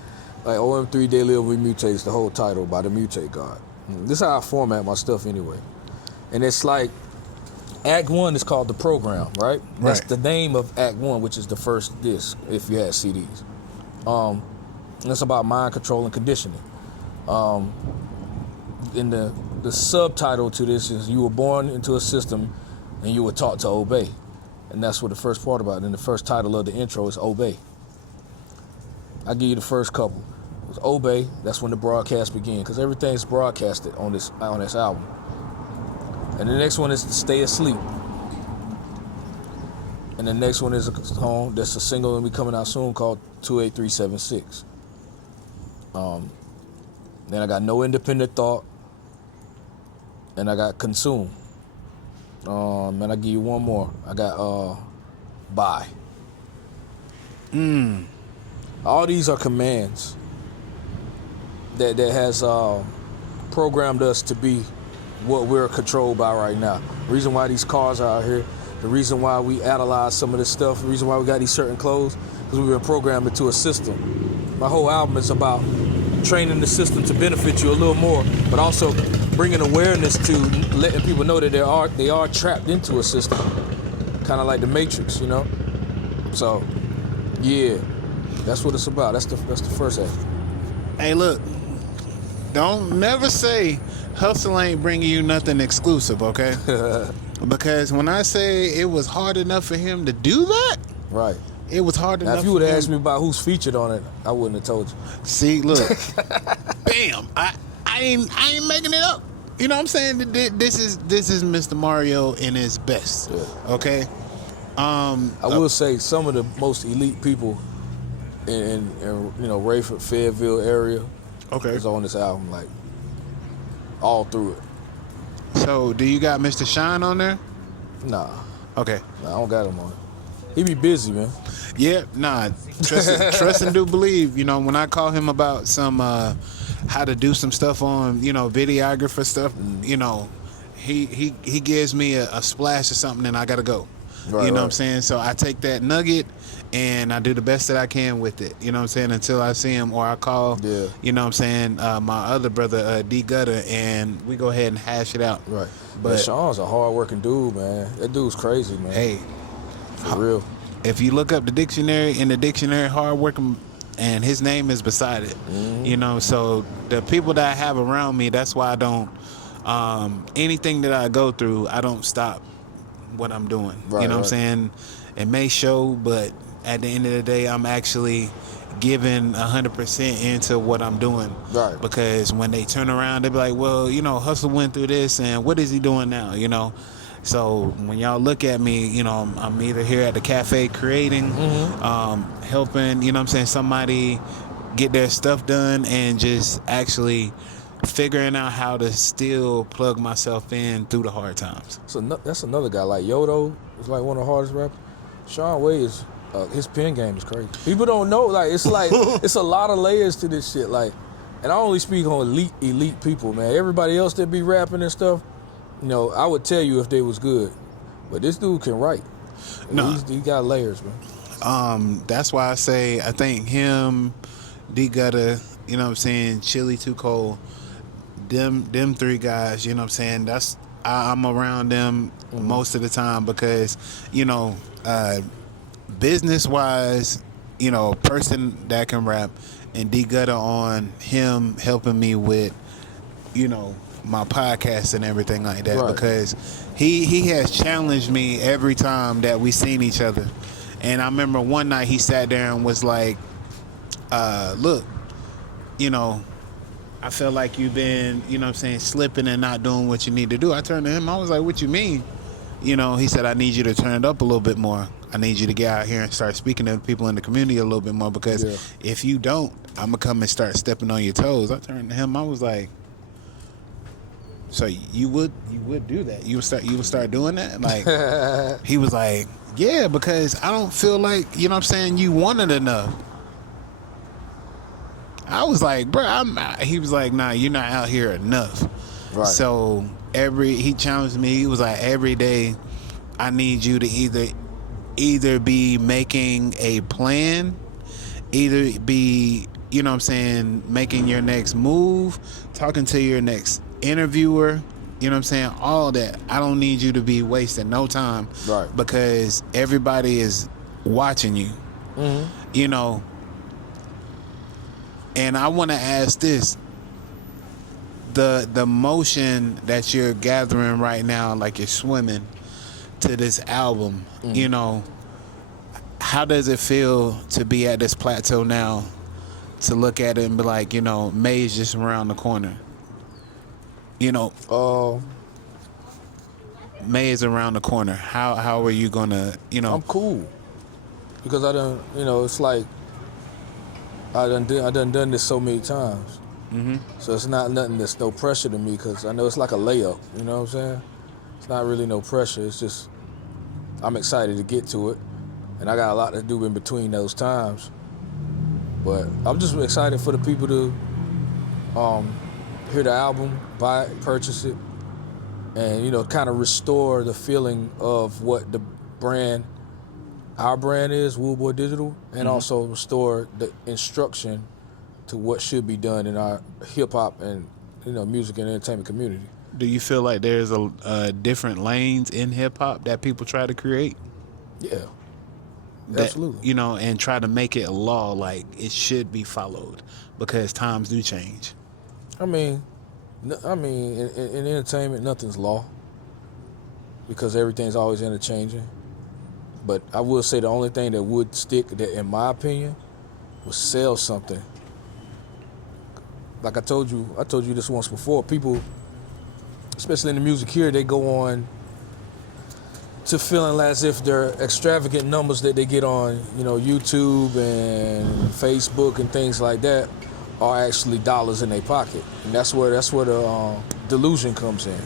Like OM3 They Live, We Mutate is the whole title by the Mutate God. This is how I format my stuff anyway. And it's like, Act 1 is called The Program, right? That's the name of Act 1, which is the first disc, if you had CDs. And it's about mind control and conditioning. In the subtitle to this is you were born into a system and you were taught to obey. And that's what the first part about it. And the first title of the intro is Obey. I give you the first couple. It was Obey, that's when the broadcast began, because everything's broadcasted on this album. And the next one is Stay Asleep. And the next one is a song that's a single and be coming out soon called 28376. Then I got No Independent Thought. And I got Consume. And I give you one more. I got Bye. All these are commands that has programmed us to be what we're controlled by right now. The reason why these cars are out here, the reason why we idolize some of this stuff, the reason why we got these certain clothes, because we've been programmed into a system. My whole album is about training the system to benefit you a little more, but also bringing awareness to letting people know that they are trapped into a system, kind of like the Matrix, you know. So, yeah, that's what it's about. That's the first act. Hey, look, don't never say hustle ain't bringing you nothing exclusive, okay? Because when I say it was hard enough for him to do that, right? It was hard enough. Now, if you would have asked me about who's featured on it, I wouldn't have told you. See, look, bam! I ain't making it up. You know what I'm saying? This is Mr. Mario in his best. Yeah. Okay. I will say some of the most elite people in Rayford, Fayetteville area. Okay. Is on this album, like all through it. So, do you got Mr. Shine on there? Nah. Okay. Nah, I don't got him on. He be busy, man. Yeah, nah. Trust and do believe. You know, when I call him about some how to do some stuff on, videographer stuff, he gives me a splash or something and I gotta go. Right, you know what I'm saying? So I take that nugget and I do the best that I can with it. You know what I'm saying? Until I see him or I call, you know what I'm saying, my other brother, D Gutter, and we go ahead and hash it out. Right. But Sean's a hard-working dude, man. That dude's crazy, man. Hey. For real. If you look up the dictionary, hard-working, and his name is beside it. Mm-hmm. So the people that I have around me, that's why I don't, anything that I go through, I don't stop what I'm doing. Right, you know what I'm saying? It may show, but at the end of the day, I'm actually giving 100% into what I'm doing. Right. Because when they turn around, they be like, well, Hustle went through this, and what is he doing now, So when y'all look at me, I'm either here at the cafe creating, helping, somebody get their stuff done and just actually figuring out how to still plug myself in through the hard times. So that's another guy like Yodo. Is like one of the hardest rappers. Sean Way is his pen game is crazy. People don't know, it's it's a lot of layers to this shit. And I only speak on elite people, man. Everybody else that be rapping and stuff, I would tell you if they was good, but this dude can write. No, he got layers, man. That's why I say I think him, D Gutter, Chili Too Cold, them three guys, I'm around them most of the time because, business wise, person that can rap, and D Gutter on him helping me with, my podcast and everything like that, right. Because he has challenged me every time that we seen each other. And I remember one night he sat there and was like, look, I feel like you've been, slipping and not doing what you need to do. I turned to him, I was like, what you mean? He said, I need you to turn it up a little bit more. I need you to get out here and start speaking to people in the community a little bit more, because if you don't, I'm going to come and start stepping on your toes. I turned to him, I was like, so you would do that? You would start doing that? Like, he was like, yeah, because I don't feel like, you want it enough. I was like, bro, he was like, nah, you're not out here enough. Right. So he challenged me. He was like, every day I need you to either be making a plan, either be, you know what I'm saying, making your next move, talking to your next interviewer, you know what I'm saying, all that. I don't need you to be wasting no time, Right. because everybody is watching you, you know. And I want to ask this: the motion that you're gathering right now, like you're swimming to this album, you know, how does it feel to be at this plateau now, to look at it and be like, you know, May's just around the corner, you know? May is around the corner. How are you gonna, you know? I'm cool, because I done, you know, it's like I done this so many times. So it's not nothing that's no pressure to me, because I know it's like a layup. You know what I'm saying? It's not really no pressure. It's just I'm excited to get to it, and I got a lot to do in between those times. But I'm just excited for the people to hear the album, buy it, purchase it, and, you know, kind of restore the feeling of what the brand, our brand is, Wood Boy Digital, and also restore the instruction to what should be done in our hip hop and, you know, music and entertainment community. Do you feel like there's a different lanes in hip hop that people try to create? Yeah, That, absolutely. you know, and try to make it a law, like it should be followed, because times do change. I mean, in entertainment, nothing's law, because everything's always interchanging. But I will say the only thing that would stick, that in my opinion, would sell something. Like I told you this once before. People, especially in the music here, they go on to feeling as if their extravagant numbers that they get on, you know, YouTube and Facebook and things like that are actually dollars in their pocket, and that's where the delusion comes in.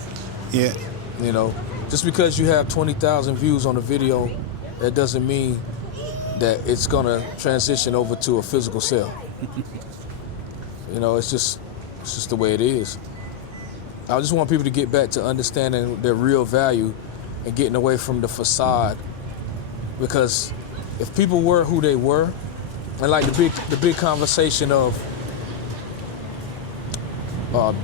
Yeah. You know, just because you have 20,000 views on a video, that doesn't mean that it's gonna transition over to a physical sale. You know, it's just the way it is. I just want people to get back to understanding their real value and getting away from the facade. Because if people were who they were, and like the big conversation of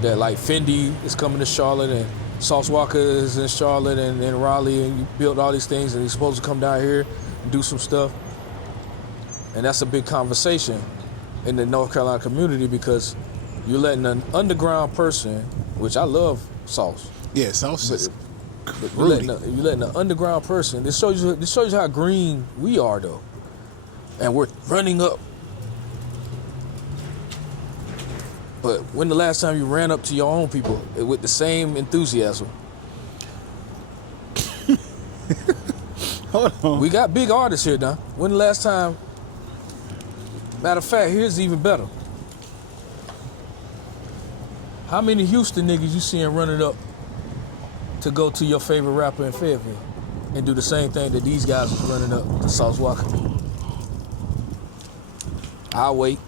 that, like, Fendi is coming to Charlotte and Sauce Walker is in Charlotte and Raleigh, and you built all these things, and he's supposed to come down here and do some stuff. And that's a big conversation in the North Carolina community, because you're letting an underground person, which I love Sauce. Yeah, Sauce is But you're letting an underground person. This shows you how green we are, though, and we're running up. But when the last time you ran up to your own people with the same enthusiasm? Hold on. We got big artists here now. When the last time? Matter of fact, here's even better. How many Houston niggas you seeing running up to go to your favorite rapper in Fayetteville and do the same thing that these guys are running up to Sauce Walker? I'll wait.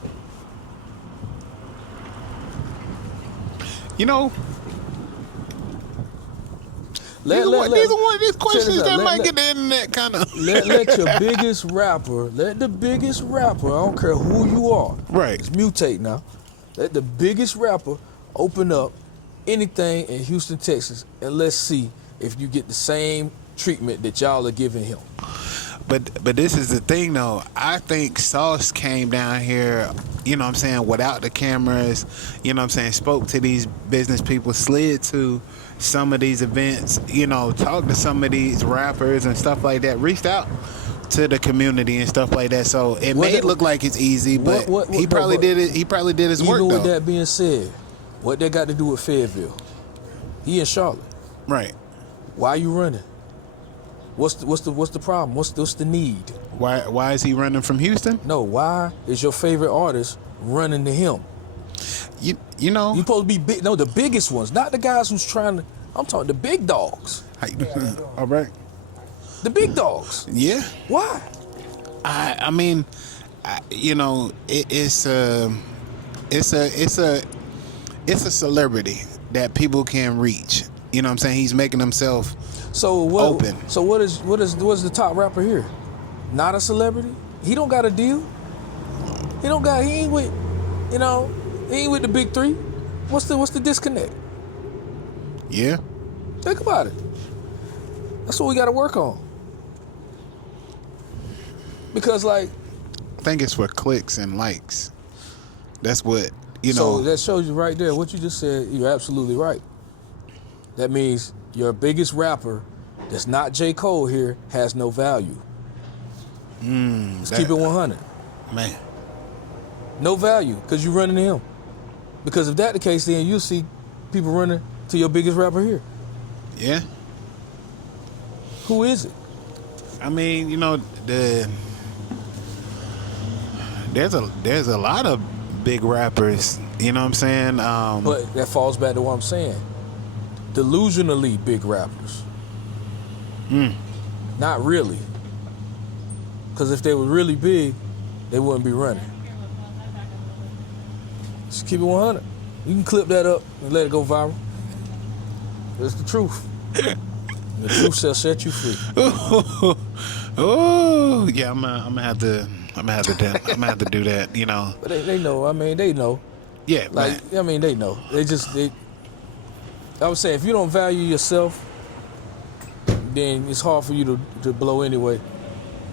You know, Let- these are let- one let- of these questions check this out. that Let- might let- get the internet kind of Let your biggest rapper, let the biggest rapper, I don't care who you are. Right. It's mutate now. Let the biggest rapper open up anything in Houston, Texas, and let's see if you get the same treatment that y'all are giving him. But this is the thing, though. I think Sauce came down here, you know what I'm saying, without the cameras, you know what I'm saying, spoke to these business people, slid to some of these events, you know, talked to some of these rappers and stuff like that, reached out to the community and stuff like that. So it may look like it's easy, but he probably did it. He probably did his work, Even with though. that being said, what they got to do with Fayetteville? He in Charlotte. Right. Why you running? What's the problem? What's the need? Why is he running from Houston? No, why is your favorite artist running to him? You know. You supposed to be big. No, the biggest ones, not the guys who's trying to. I'm talking the big dogs. How you doing? All right. The big dogs. Yeah. Why? I mean, you know, it's a celebrity that people can reach. You know what I'm saying? He's making himself open. So what's the top rapper here? Not a celebrity? He don't got a deal. He ain't with, he ain't with the big three. What's the disconnect? Yeah. Think about it. That's what we got to work on. Because like, I think it's for clicks and likes. That's what, So that shows you right there. What you just said, you're absolutely right. That means your biggest rapper that's not J. Cole here has no value. Let's keep it 100. Man. No value, because you're running to him. Because if that's the case, then you'll see people running to your biggest rapper here. Yeah. Who is it? I mean, there's a lot of big rappers, you know what I'm saying? But that falls back to what I'm saying. Delusionally big rappers. Not really. Because if they were really big, they wouldn't be running. Just keep it 100. You can clip that up and let it go viral. That's the truth. The truth shall set you free. Oh, yeah, I'm gonna have to do that, But they know. I mean, they know. Yeah, like, man. I mean, they know. I would say if you don't value yourself, then it's hard for you to blow anyway.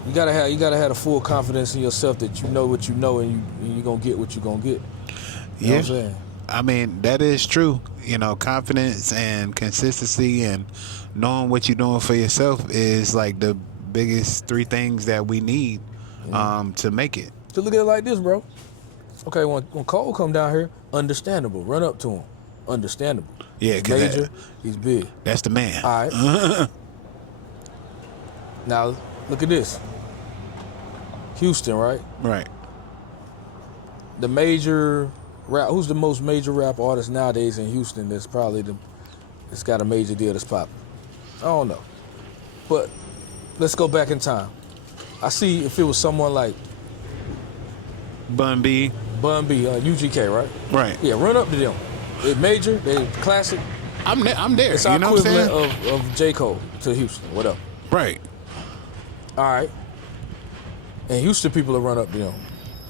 You gotta have a full confidence in yourself that you know what you know and you're gonna get what you're gonna get. You know what I'm saying? I mean, that is true. Confidence and consistency and knowing what you're doing for yourself is like the biggest three things that we need to make it. So look at it like this, bro. Okay, when Cole come down here, understandable. Run up to him. Understandable. Yeah, he's major, he's big. That's the man. All right. Now, look at this. Houston, right? Right. The major rap, who's the most major rap artist nowadays in Houston that's probably that's got a major deal that's popping? I don't know. But let's go back in time. I see if it was someone like Bun B, UGK, right? Right. Yeah, run up to them. They're major, they're classic. I'm there. It's our equivalent of J. Cole to Houston. What up? Right. All right. And Houston people will run up to them.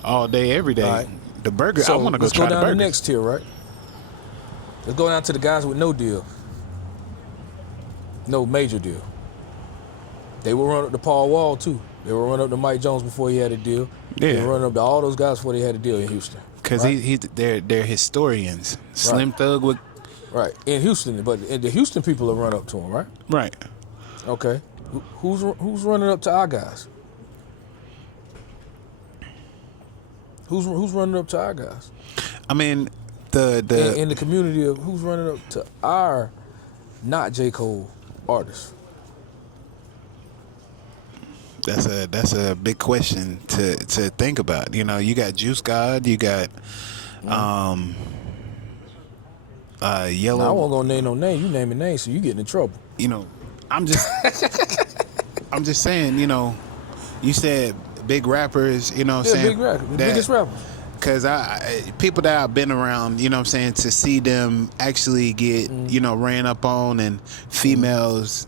All day, every day. Right. The burger, So I want to go try the burger. Let's go down to the next tier, right? Let's go down to the guys with no deal. No major deal. They will run up to Paul Wall, too. They will run up to Mike Jones before he had a deal. Yeah. They will run up to all those guys before they had a deal in Houston. Because they're historians. Slim Thug would... Right. In Houston, but the Houston people will run up to him, right? Right. Okay. Who's running up to our guys? Who's running up to our guys? I mean, in the community of who's running up to our not J. Cole artists? That's a big question to think about. You got Juice God, you got Yellow. Now, I won't gonna name no name. You name a name, so you getting in trouble. I'm just saying. You said big rappers. You know what I'm saying? Big rappers, the biggest rappers. Because people that I've been around, you know what I'm saying, to see them actually get, ran up on and females,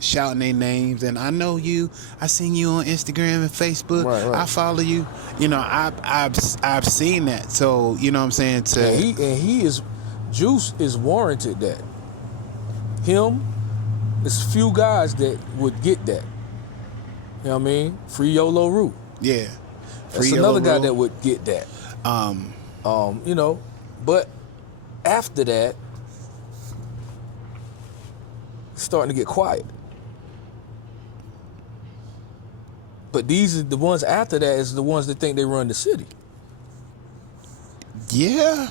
shouting their names. And I know you. I seen you on Instagram and Facebook. Right. I follow you. I've seen that. So, you know what I'm saying? Juice is warranted that. Him, there's few guys that would get that. You know what I mean? Free Yolo Root. Yeah. That's another guy that would get that. But after that, it's starting to get quiet. But these are the ones after that is the ones that think they run the city. Yeah.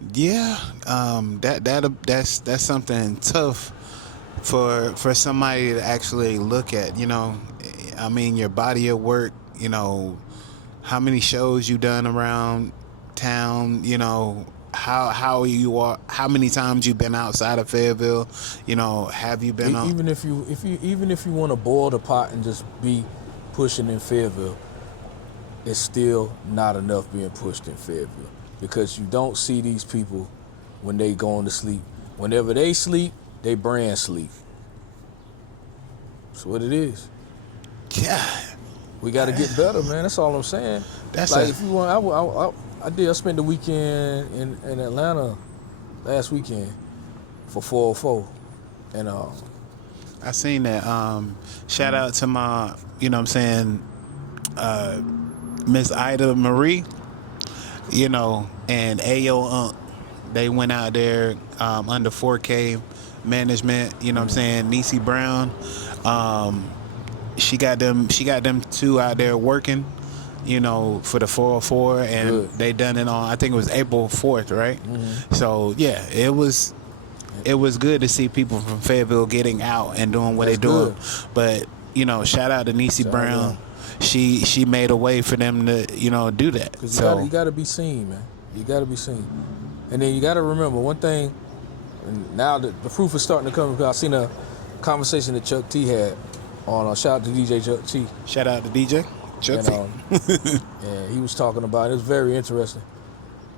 That's something tough for somebody to actually look at. I mean, your body of work. How many shows you done around town. How you are. How many times you been outside of Fayetteville. Have you been even if you want to boil the pot and just be pushing in Fayetteville, it's still not enough being pushed in Fayetteville because you don't see these people when they going to sleep Whenever they sleep, they brand sleep. That's what it is. Yeah. We got to get better, man. That's all I'm saying. That's like if you want, I spent the weekend in Atlanta last weekend for 404, and I seen that. Shout out to my, you know what I'm saying, Miss Ida Marie, you know, and Ayo they went out there under 4K management, you know what I'm saying, Niecy Brown. She got them two out there working, you know, for the 404, and Good. they done it on, I think it was April 4th, right? Mm-hmm. So yeah, it was good to see people from Fayetteville getting out and doing what they're doing. But you know, shout out to Niecy Brown. She made a way for them to, you know, do that. Because so you got to be seen, man. You got to be seen. And then you got to remember one thing. And now the proof is starting to come. Because I seen a conversation that Chuck T had on. Shout out to DJ Chuck T. Shout out to DJ Chuck T. And he was talking about it. It was very interesting.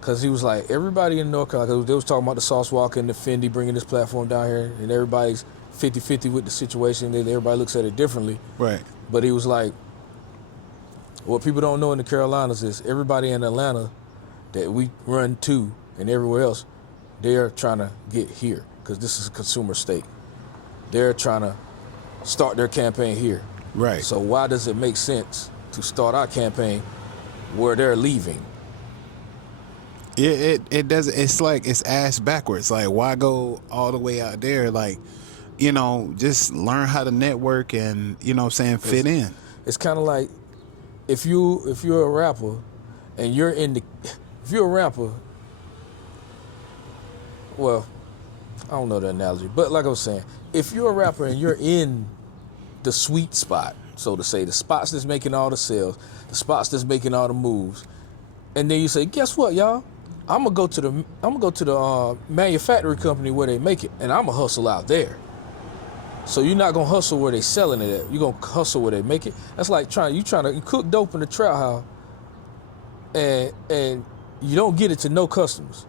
Because he was like, everybody in North Carolina, because they was talking about the Sauce Walker and the Fendi bringing this platform down here, and everybody's 50-50 with the situation. And everybody looks at it differently. Right. But he was like, what people don't know in the Carolinas is everybody in Atlanta that we run to and everywhere else, they're trying to get here because this is a consumer state. They're trying to start their campaign here. Right. So why does it make sense to start our campaign where they're leaving? It does. It's like it's ass backwards. Like, why go all the way out there? Like, you know, just learn how to network and, you know what I'm saying, fit in. It's kind of like if you're a rapper and you're if you're a rapper, well, I don't know the analogy, but like I was saying, if you're a rapper and you're in the sweet spot, so to say, the spots that's making all the sales, the spots that's making all the moves, and then you say, guess what, y'all? I'm gonna go to the manufacturing company where they make it, and I'm gonna hustle out there. So you're not gonna hustle where they selling it at. You're gonna hustle where they make it. That's like you cook dope in the trap house, and you don't get it to no customers.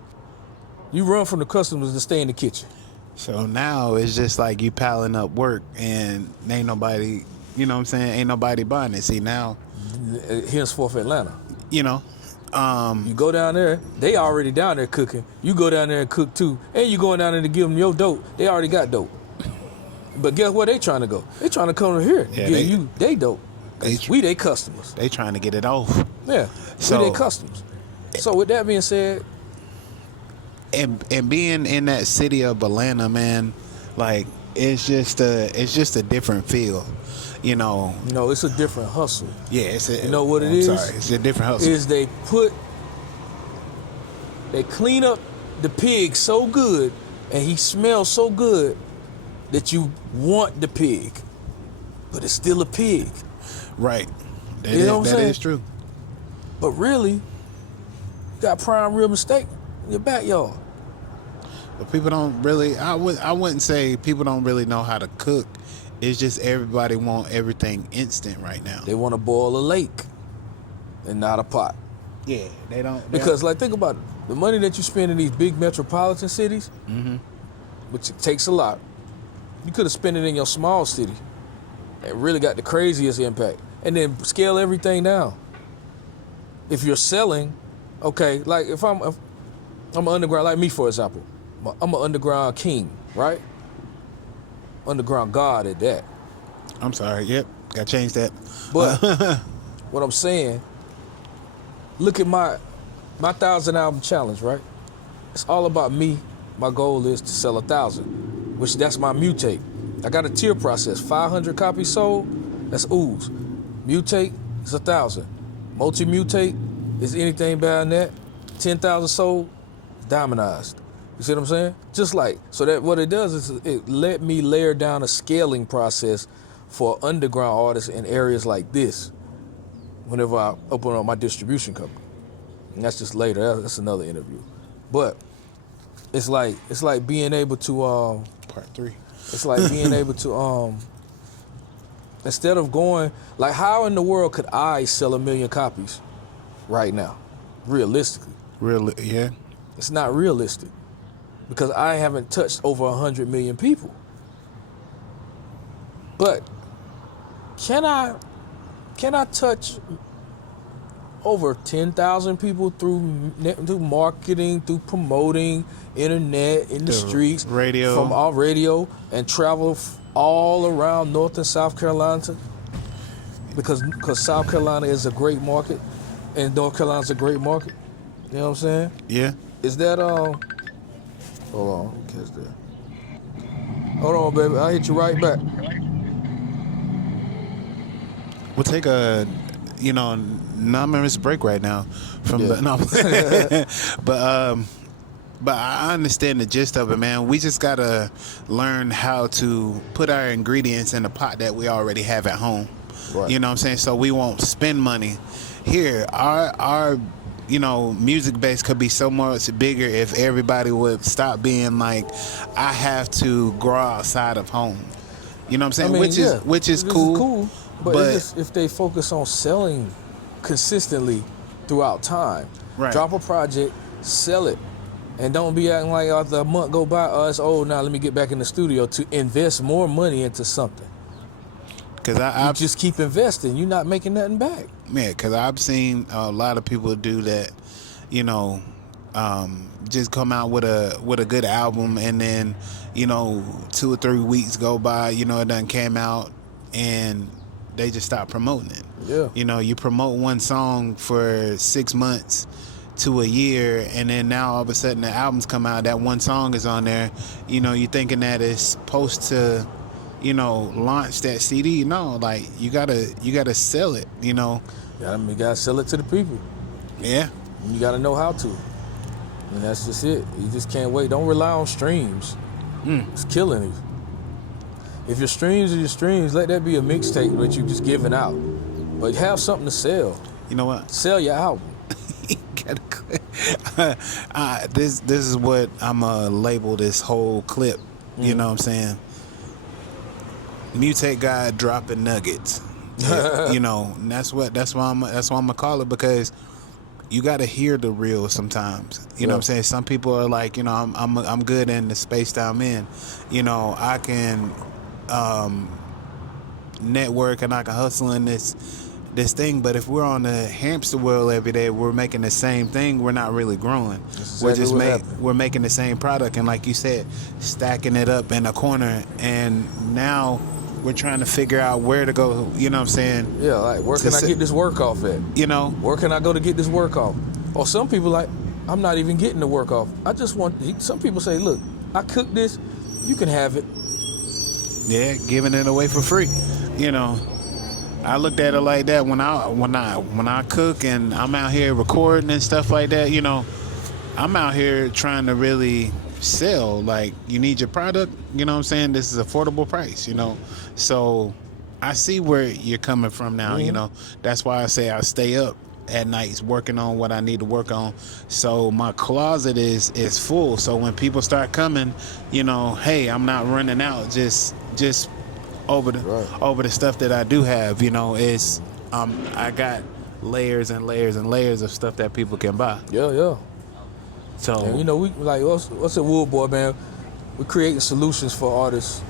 You run from the customers to stay in the kitchen. So now it's just like you piling up work and ain't nobody, you know what I'm saying, ain't nobody buying it. See, now, henceforth Atlanta, you know, you go down there, they already down there cooking. You go down there and cook too, and you going down there to give them your dope. They already got dope. But guess where they trying to go? They trying to come over here and give you they dope. We they customers. They trying to get it off. Yeah, so, we they customers. So with that being said, and being in that city of Atlanta, man, like it's just a different feel, you know. No, it's a different hustle. Yeah, it's a, you know what it is? Sorry, it's a different hustle. Is they clean up the pig so good, and he smells so good that you want the pig, but it's still a pig. Right. That is true. But really, you got prime real mistake in your backyard. But people don't really, I wouldn't say people don't really know how to cook. It's just everybody want everything instant right now. They want to boil a lake and not a pot. Yeah, they don't. Because like, think about it. The money that you spend in these big metropolitan cities, which it takes a lot, you could have spent it in your small city and really got the craziest impact. And then scale everything down. If you're selling, okay, like if I'm an underground, like me for example, I'm an underground king, right? Underground god at that. I'm sorry, yep, gotta change that. But what I'm saying, look at my 1,000 album challenge, right? It's all about me. My goal is to sell 1,000, which that's my mutate. I got a tier process. 500 copies sold, that's ooze. Mutate is 1,000. Multi-mutate is anything better than that. 10,000 sold, diamondized. You see what I'm saying? Just like, so that what it does is it let me layer down a scaling process for underground artists in areas like this whenever I open up my distribution company. And that's just later. That's another interview. But it's like being able to Part 3. It's like being able to instead of going, like, how in the world could I sell 1 million copies right now? Realistically. Yeah. It's not realistic. because I haven't touched over 100 million people. But can I touch over 10,000 people through marketing, through promoting, internet, in the streets, radio, from our radio, and travel all around North and South Carolina? Because South Carolina is a great market, and North Carolina's a great market. You know what I'm saying? Yeah. Is that hold on, catch that. Hold on, baby. I'll hit you right back. We'll take a 9-minute break right now from but I understand the gist of it, man. We just gotta learn how to put our ingredients in the pot that we already have at home. Right. You know what I'm saying? So we won't spend money here. Our music base could be so much bigger if everybody would stop being like, I have to grow outside of home. You know what I'm saying? Which is cool. But it's just, if they focus on selling consistently throughout time, right. Drop a project, sell it, and don't be acting like after a month go by, it's old now, let me get back in the studio to invest more money into something. Because I just keep investing, you're not making nothing back. Yeah, because I've seen a lot of people do that, just come out with a good album, and then 2 or 3 weeks go by, it done came out, and they just stop promoting it. Yeah. You promote one song for 6 months to a year, and then now all of a sudden the albums come out, that one song is on there. You're thinking that it's supposed to, launch that CD. No, like you gotta sell it. You gotta sell it to the people. Yeah. You gotta know how to. And that's just it. You just can't wait. Don't rely on streams. It's killing you. If your streams are your streams, let that be a mixtape that you just giving out. But have something to sell. You know what? Sell your album. This is what I'm gonna label this whole clip. You know what I'm saying? Mutate guy dropping nuggets. And that's why I'm gonna call it, because you gotta hear the real sometimes. You know what I'm saying? Some people are like, I'm good in the space that I'm in. I can network and I can hustle in this thing, but if we're on the hamster wheel every day, we're making the same thing, we're not really growing. We're making the same product, and like you said, stacking it up in a corner, and now we're trying to figure out where to go. You know what I'm saying? Yeah, like where can I get this work off at? Where can I go to get this work off? Or some people like, I'm not even getting the work off. I just want. Some people say, look, I cooked this, you can have it. Yeah, giving it away for free. I looked at it like that when I cook and I'm out here recording and stuff like that. I'm out here trying to really sell. Like, you need your product. You know what I'm saying? This is affordable price. So I see where you're coming from now. That's why I say I stay up at nights working on what I need to work on. So my closet is full. So when people start coming, hey, I'm not running out. Just over the stuff that I do have, it's I got layers and layers and layers of stuff that people can buy. Yeah. So and, we like what's at Wood Boy, man? We're creating solutions for artists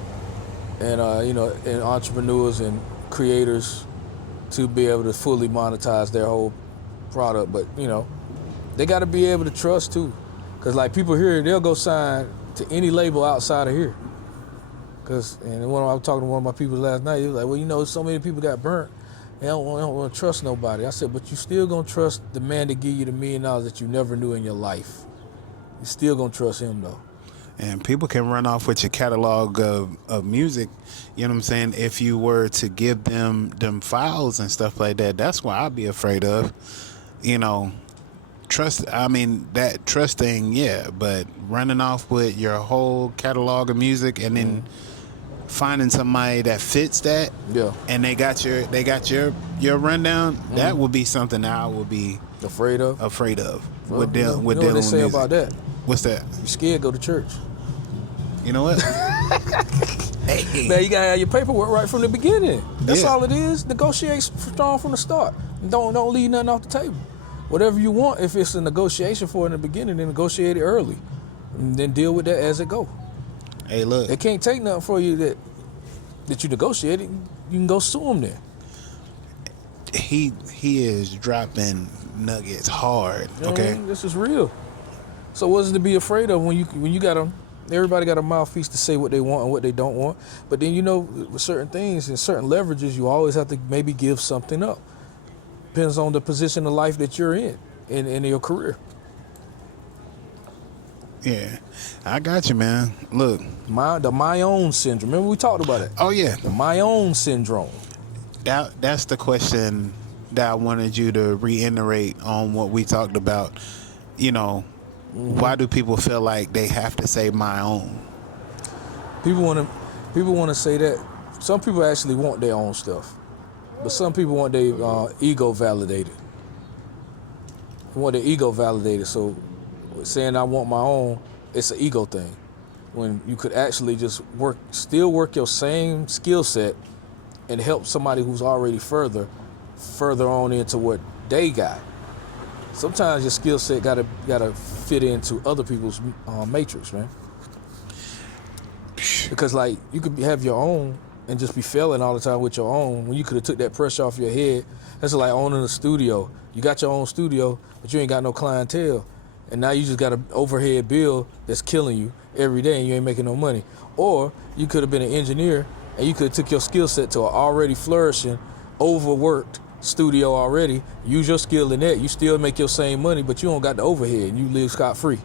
and and entrepreneurs and creators to be able to fully monetize their whole product. But they got to be able to trust too, because like people here, they'll go sign to any label outside of here. I was talking to one of my people last night. He was like, well, so many people got burnt. They don't want to trust nobody. I said, but you still going to trust the man that give you the $1 million that you never knew in your life. You still going to trust him, though. And people can run off with your catalog of music, you know what I'm saying? If you were to give them files and stuff like that, that's what I'd be afraid of. Trust, that trust thing, yeah, but running off with your whole catalog of music and then finding somebody that fits that, and they got your rundown, that would be something that I would be afraid of. Well, what they say about that? What's that? You scared, go to church. You know what? Hey. Man, you gotta have your paperwork right from the beginning. That's all it is. Negotiate strong from the start. Don't leave nothing off the table. Whatever you want, if it's a negotiation for in the beginning, then negotiate it early. and then deal with that as it go. Hey, look. They can't take nothing for you that you negotiated. You can go sue them then. He is dropping nuggets hard. Okay, This is real. So what's it to be afraid of when you got them? Everybody got a mouthpiece to say what they want and what they don't want. But then with certain things and certain leverages, you always have to maybe give something up. Depends on the position of life that you're in your career. yeah, I got you, man. Look, The my own syndrome. Remember we talked about it? oh yeah, The my own syndrome. that's the question that I wanted you to reiterate on what we talked about. Why do people feel like they have to say my own? People want to say that. Some people actually want their own stuff, but some people want their ego validated. Want their ego validated. So saying I want my own, it's an ego thing. When you could actually just still work your same skill set and help somebody who's already further on into what they got. Sometimes your skill set gotta fit into other people's matrix, man. Because like you could have your own and just be failing all the time with your own when you could have took that pressure off your head. That's like owning a studio. You got your own studio, but you ain't got no clientele, and now you just got an overhead bill that's killing you every day, and you ain't making no money. Or you could have been an engineer and you could have took your skill set to an already flourishing, overworked studio already, use your skill in that, you still make your same money, but you don't got the overhead and you live scot-free.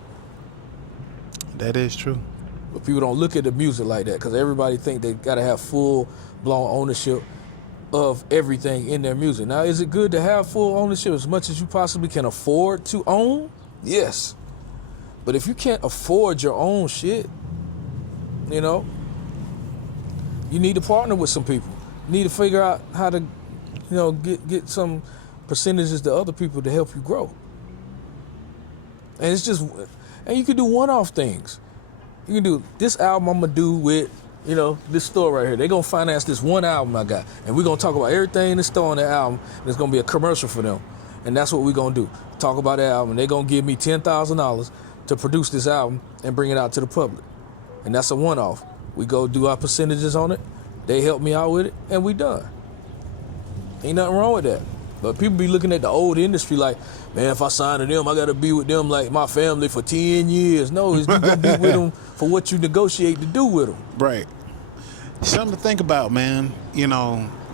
That is true. But people don't look at the music like that because everybody think they got to have full-blown ownership of everything in their music. Now, is it good to have full ownership as much as you possibly can afford to own? Yes. But if you can't afford your own shit, you need to partner with some people. You need to figure out how to get some percentages to other people to help you grow. And you can do one-off things. You can do this album I'm gonna do with, this store right here. They're gonna finance this one album I got. And we're gonna talk about everything in the store on that album. And it's gonna be a commercial for them. And that's what we're gonna do. Talk about that album. They're gonna give me $10,000 to produce this album and bring it out to the public. And that's a one-off. We go do our percentages on it. They help me out with it, and we done. Ain't nothing wrong with that. But people be looking at the old industry like, man, if I sign to them, I got to be with them like my family for 10 years. No, you going to be with them for what you negotiate to do with them. Right. Something to think about, man.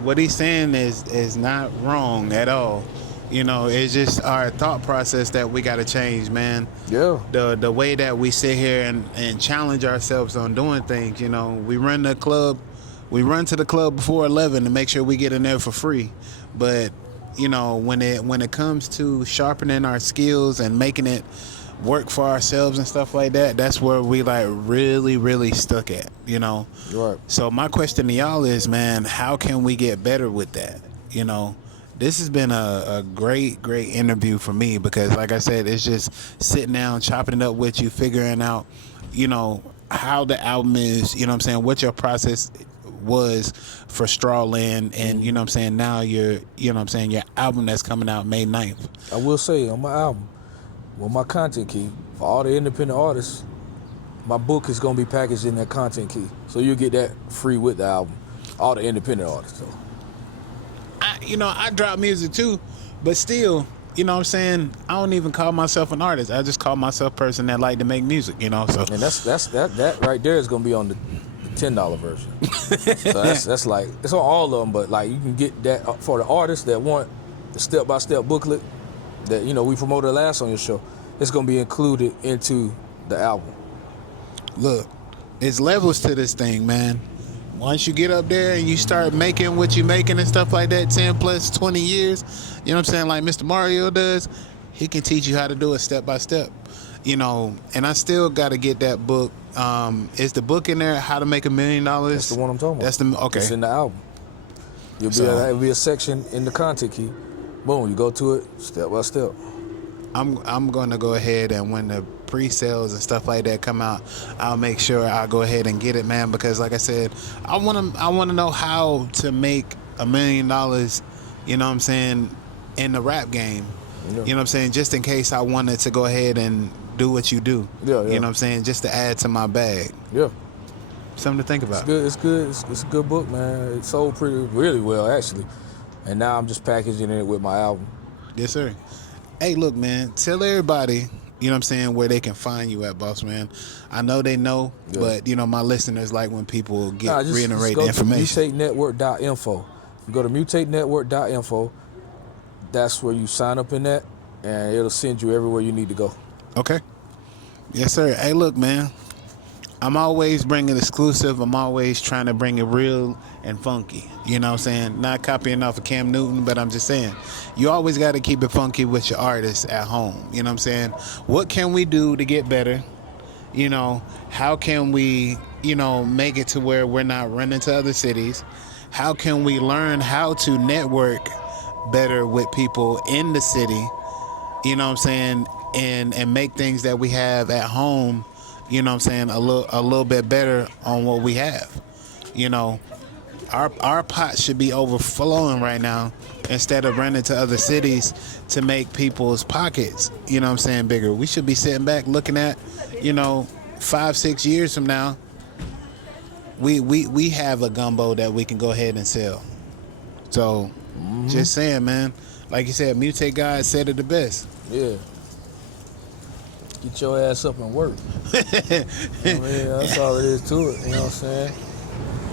What he's saying is not wrong at all. It's just our thought process that we got to change, man. Yeah. The way that we sit here and challenge ourselves on doing things, we run the club. We run to the club before 11 to make sure we get in there for free. But, when it comes to sharpening our skills and making it work for ourselves and stuff like that, that's where we like really, really stuck at, Right. So my question to y'all is, man, how can we get better with that? This has been a great interview for me because, like I said, it's just sitting down, chopping it up with you, figuring out, how the album is, what your process was for Strawland, and now your album that's coming out May 9th. I will say on my album, with my content key, for all the independent artists, my book is going to be packaged in that content key. So you'll get that free with the album, all the independent artists. So. I drop music too, but still, I don't even call myself an artist. I just call myself a person that like to make music, so. And that right there is going to be on the $10 version. So that's like, it's on all of them, but like you can get that for the artists that want the step-by-step booklet that, we promoted last on your show. It's going to be included into the album. Look, It's levels to this thing, man. Once you get up there and you start making what you're making and stuff like that, 10 plus 20 years, you know what I'm saying, like Mr. Mario does, he can teach you how to do it step by step. And I still got to get that book. Is the book in there, How to Make $1 Million? That's the one I'm talking about. Okay. It's in the album. It'll be a section in the content key. Boom, you go to it step by step. I'm going to go ahead, and when the pre-sales and stuff like that come out, I'll make sure I go ahead and get it, man, because like I said, I want to know how to make $1 million, you know what I'm saying, in the rap game. Yeah. You know what I'm saying? Just in case I wanted to go ahead and do what you do. Yeah, yeah. You know what I'm saying? Just to add to my bag. Yeah. Something to think about. It's good. It's good. It's a good book, man. It sold really well, actually. And now I'm just packaging it with my album. Yes, sir. Hey, look, man. Tell everybody, you know what I'm saying, where they can find you at, boss man. I know they know, but, you know, my listeners like when people reiterate the information. MutateNetwork.info. You go to MutateNetwork.info. That's where you sign up in that, and it'll send you everywhere you need to go. Okay. Yes, sir. Hey, look, man. I'm always bringing exclusive. I'm always trying to bring it real and funky. You know what I'm saying? Not copying off of Cam Newton, but I'm just saying, you always got to keep it funky with your artists at home. You know what I'm saying? What can we do to get better? You know, how can we, you know, make it to where we're not running to other cities? How can we learn how to network better with people in the city? You know what I'm saying? And make things that we have at home, you know what I'm saying, a little bit better on what we have. You know, our pot should be overflowing right now instead of running to other cities to make people's pockets, you know what I'm saying, bigger. We should be sitting back looking at, you know, 5-6 years from now, we have a gumbo that we can go ahead and sell. So, just saying, man. Like you said, Mutate God said it the best. Yeah. Get your ass up and work. I mean, that's all it is to it. You know what I'm saying?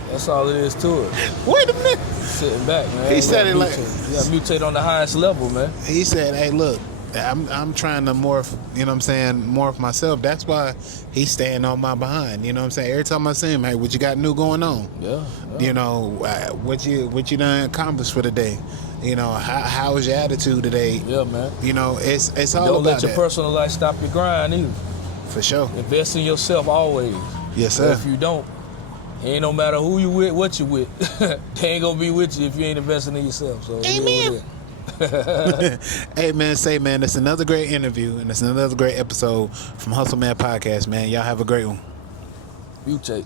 That's all it is to it. Wait a minute. Sitting back, man. He said it like... You got to mutate on the highest level, man. He said, hey, look, I'm trying to morph, you know what I'm saying, morph myself. That's why he's staying on my behind. You know what I'm saying? Every time I see him, hey, what you got new going on? Yeah. You know, what you done accomplished for the day? You know, how was your attitude today? Yeah, man. You know, it's all Don't about let your that. personal life stop your grind either. For sure. Invest in yourself always. Yes, sir. If you don't, ain't no matter who you with, what you with, they ain't gonna be with you if you ain't investing in yourself. So amen. Hey, man, man, it's another great interview and it's another great episode from Hustle Man Podcast, man. Y'all have a great one. Mutate.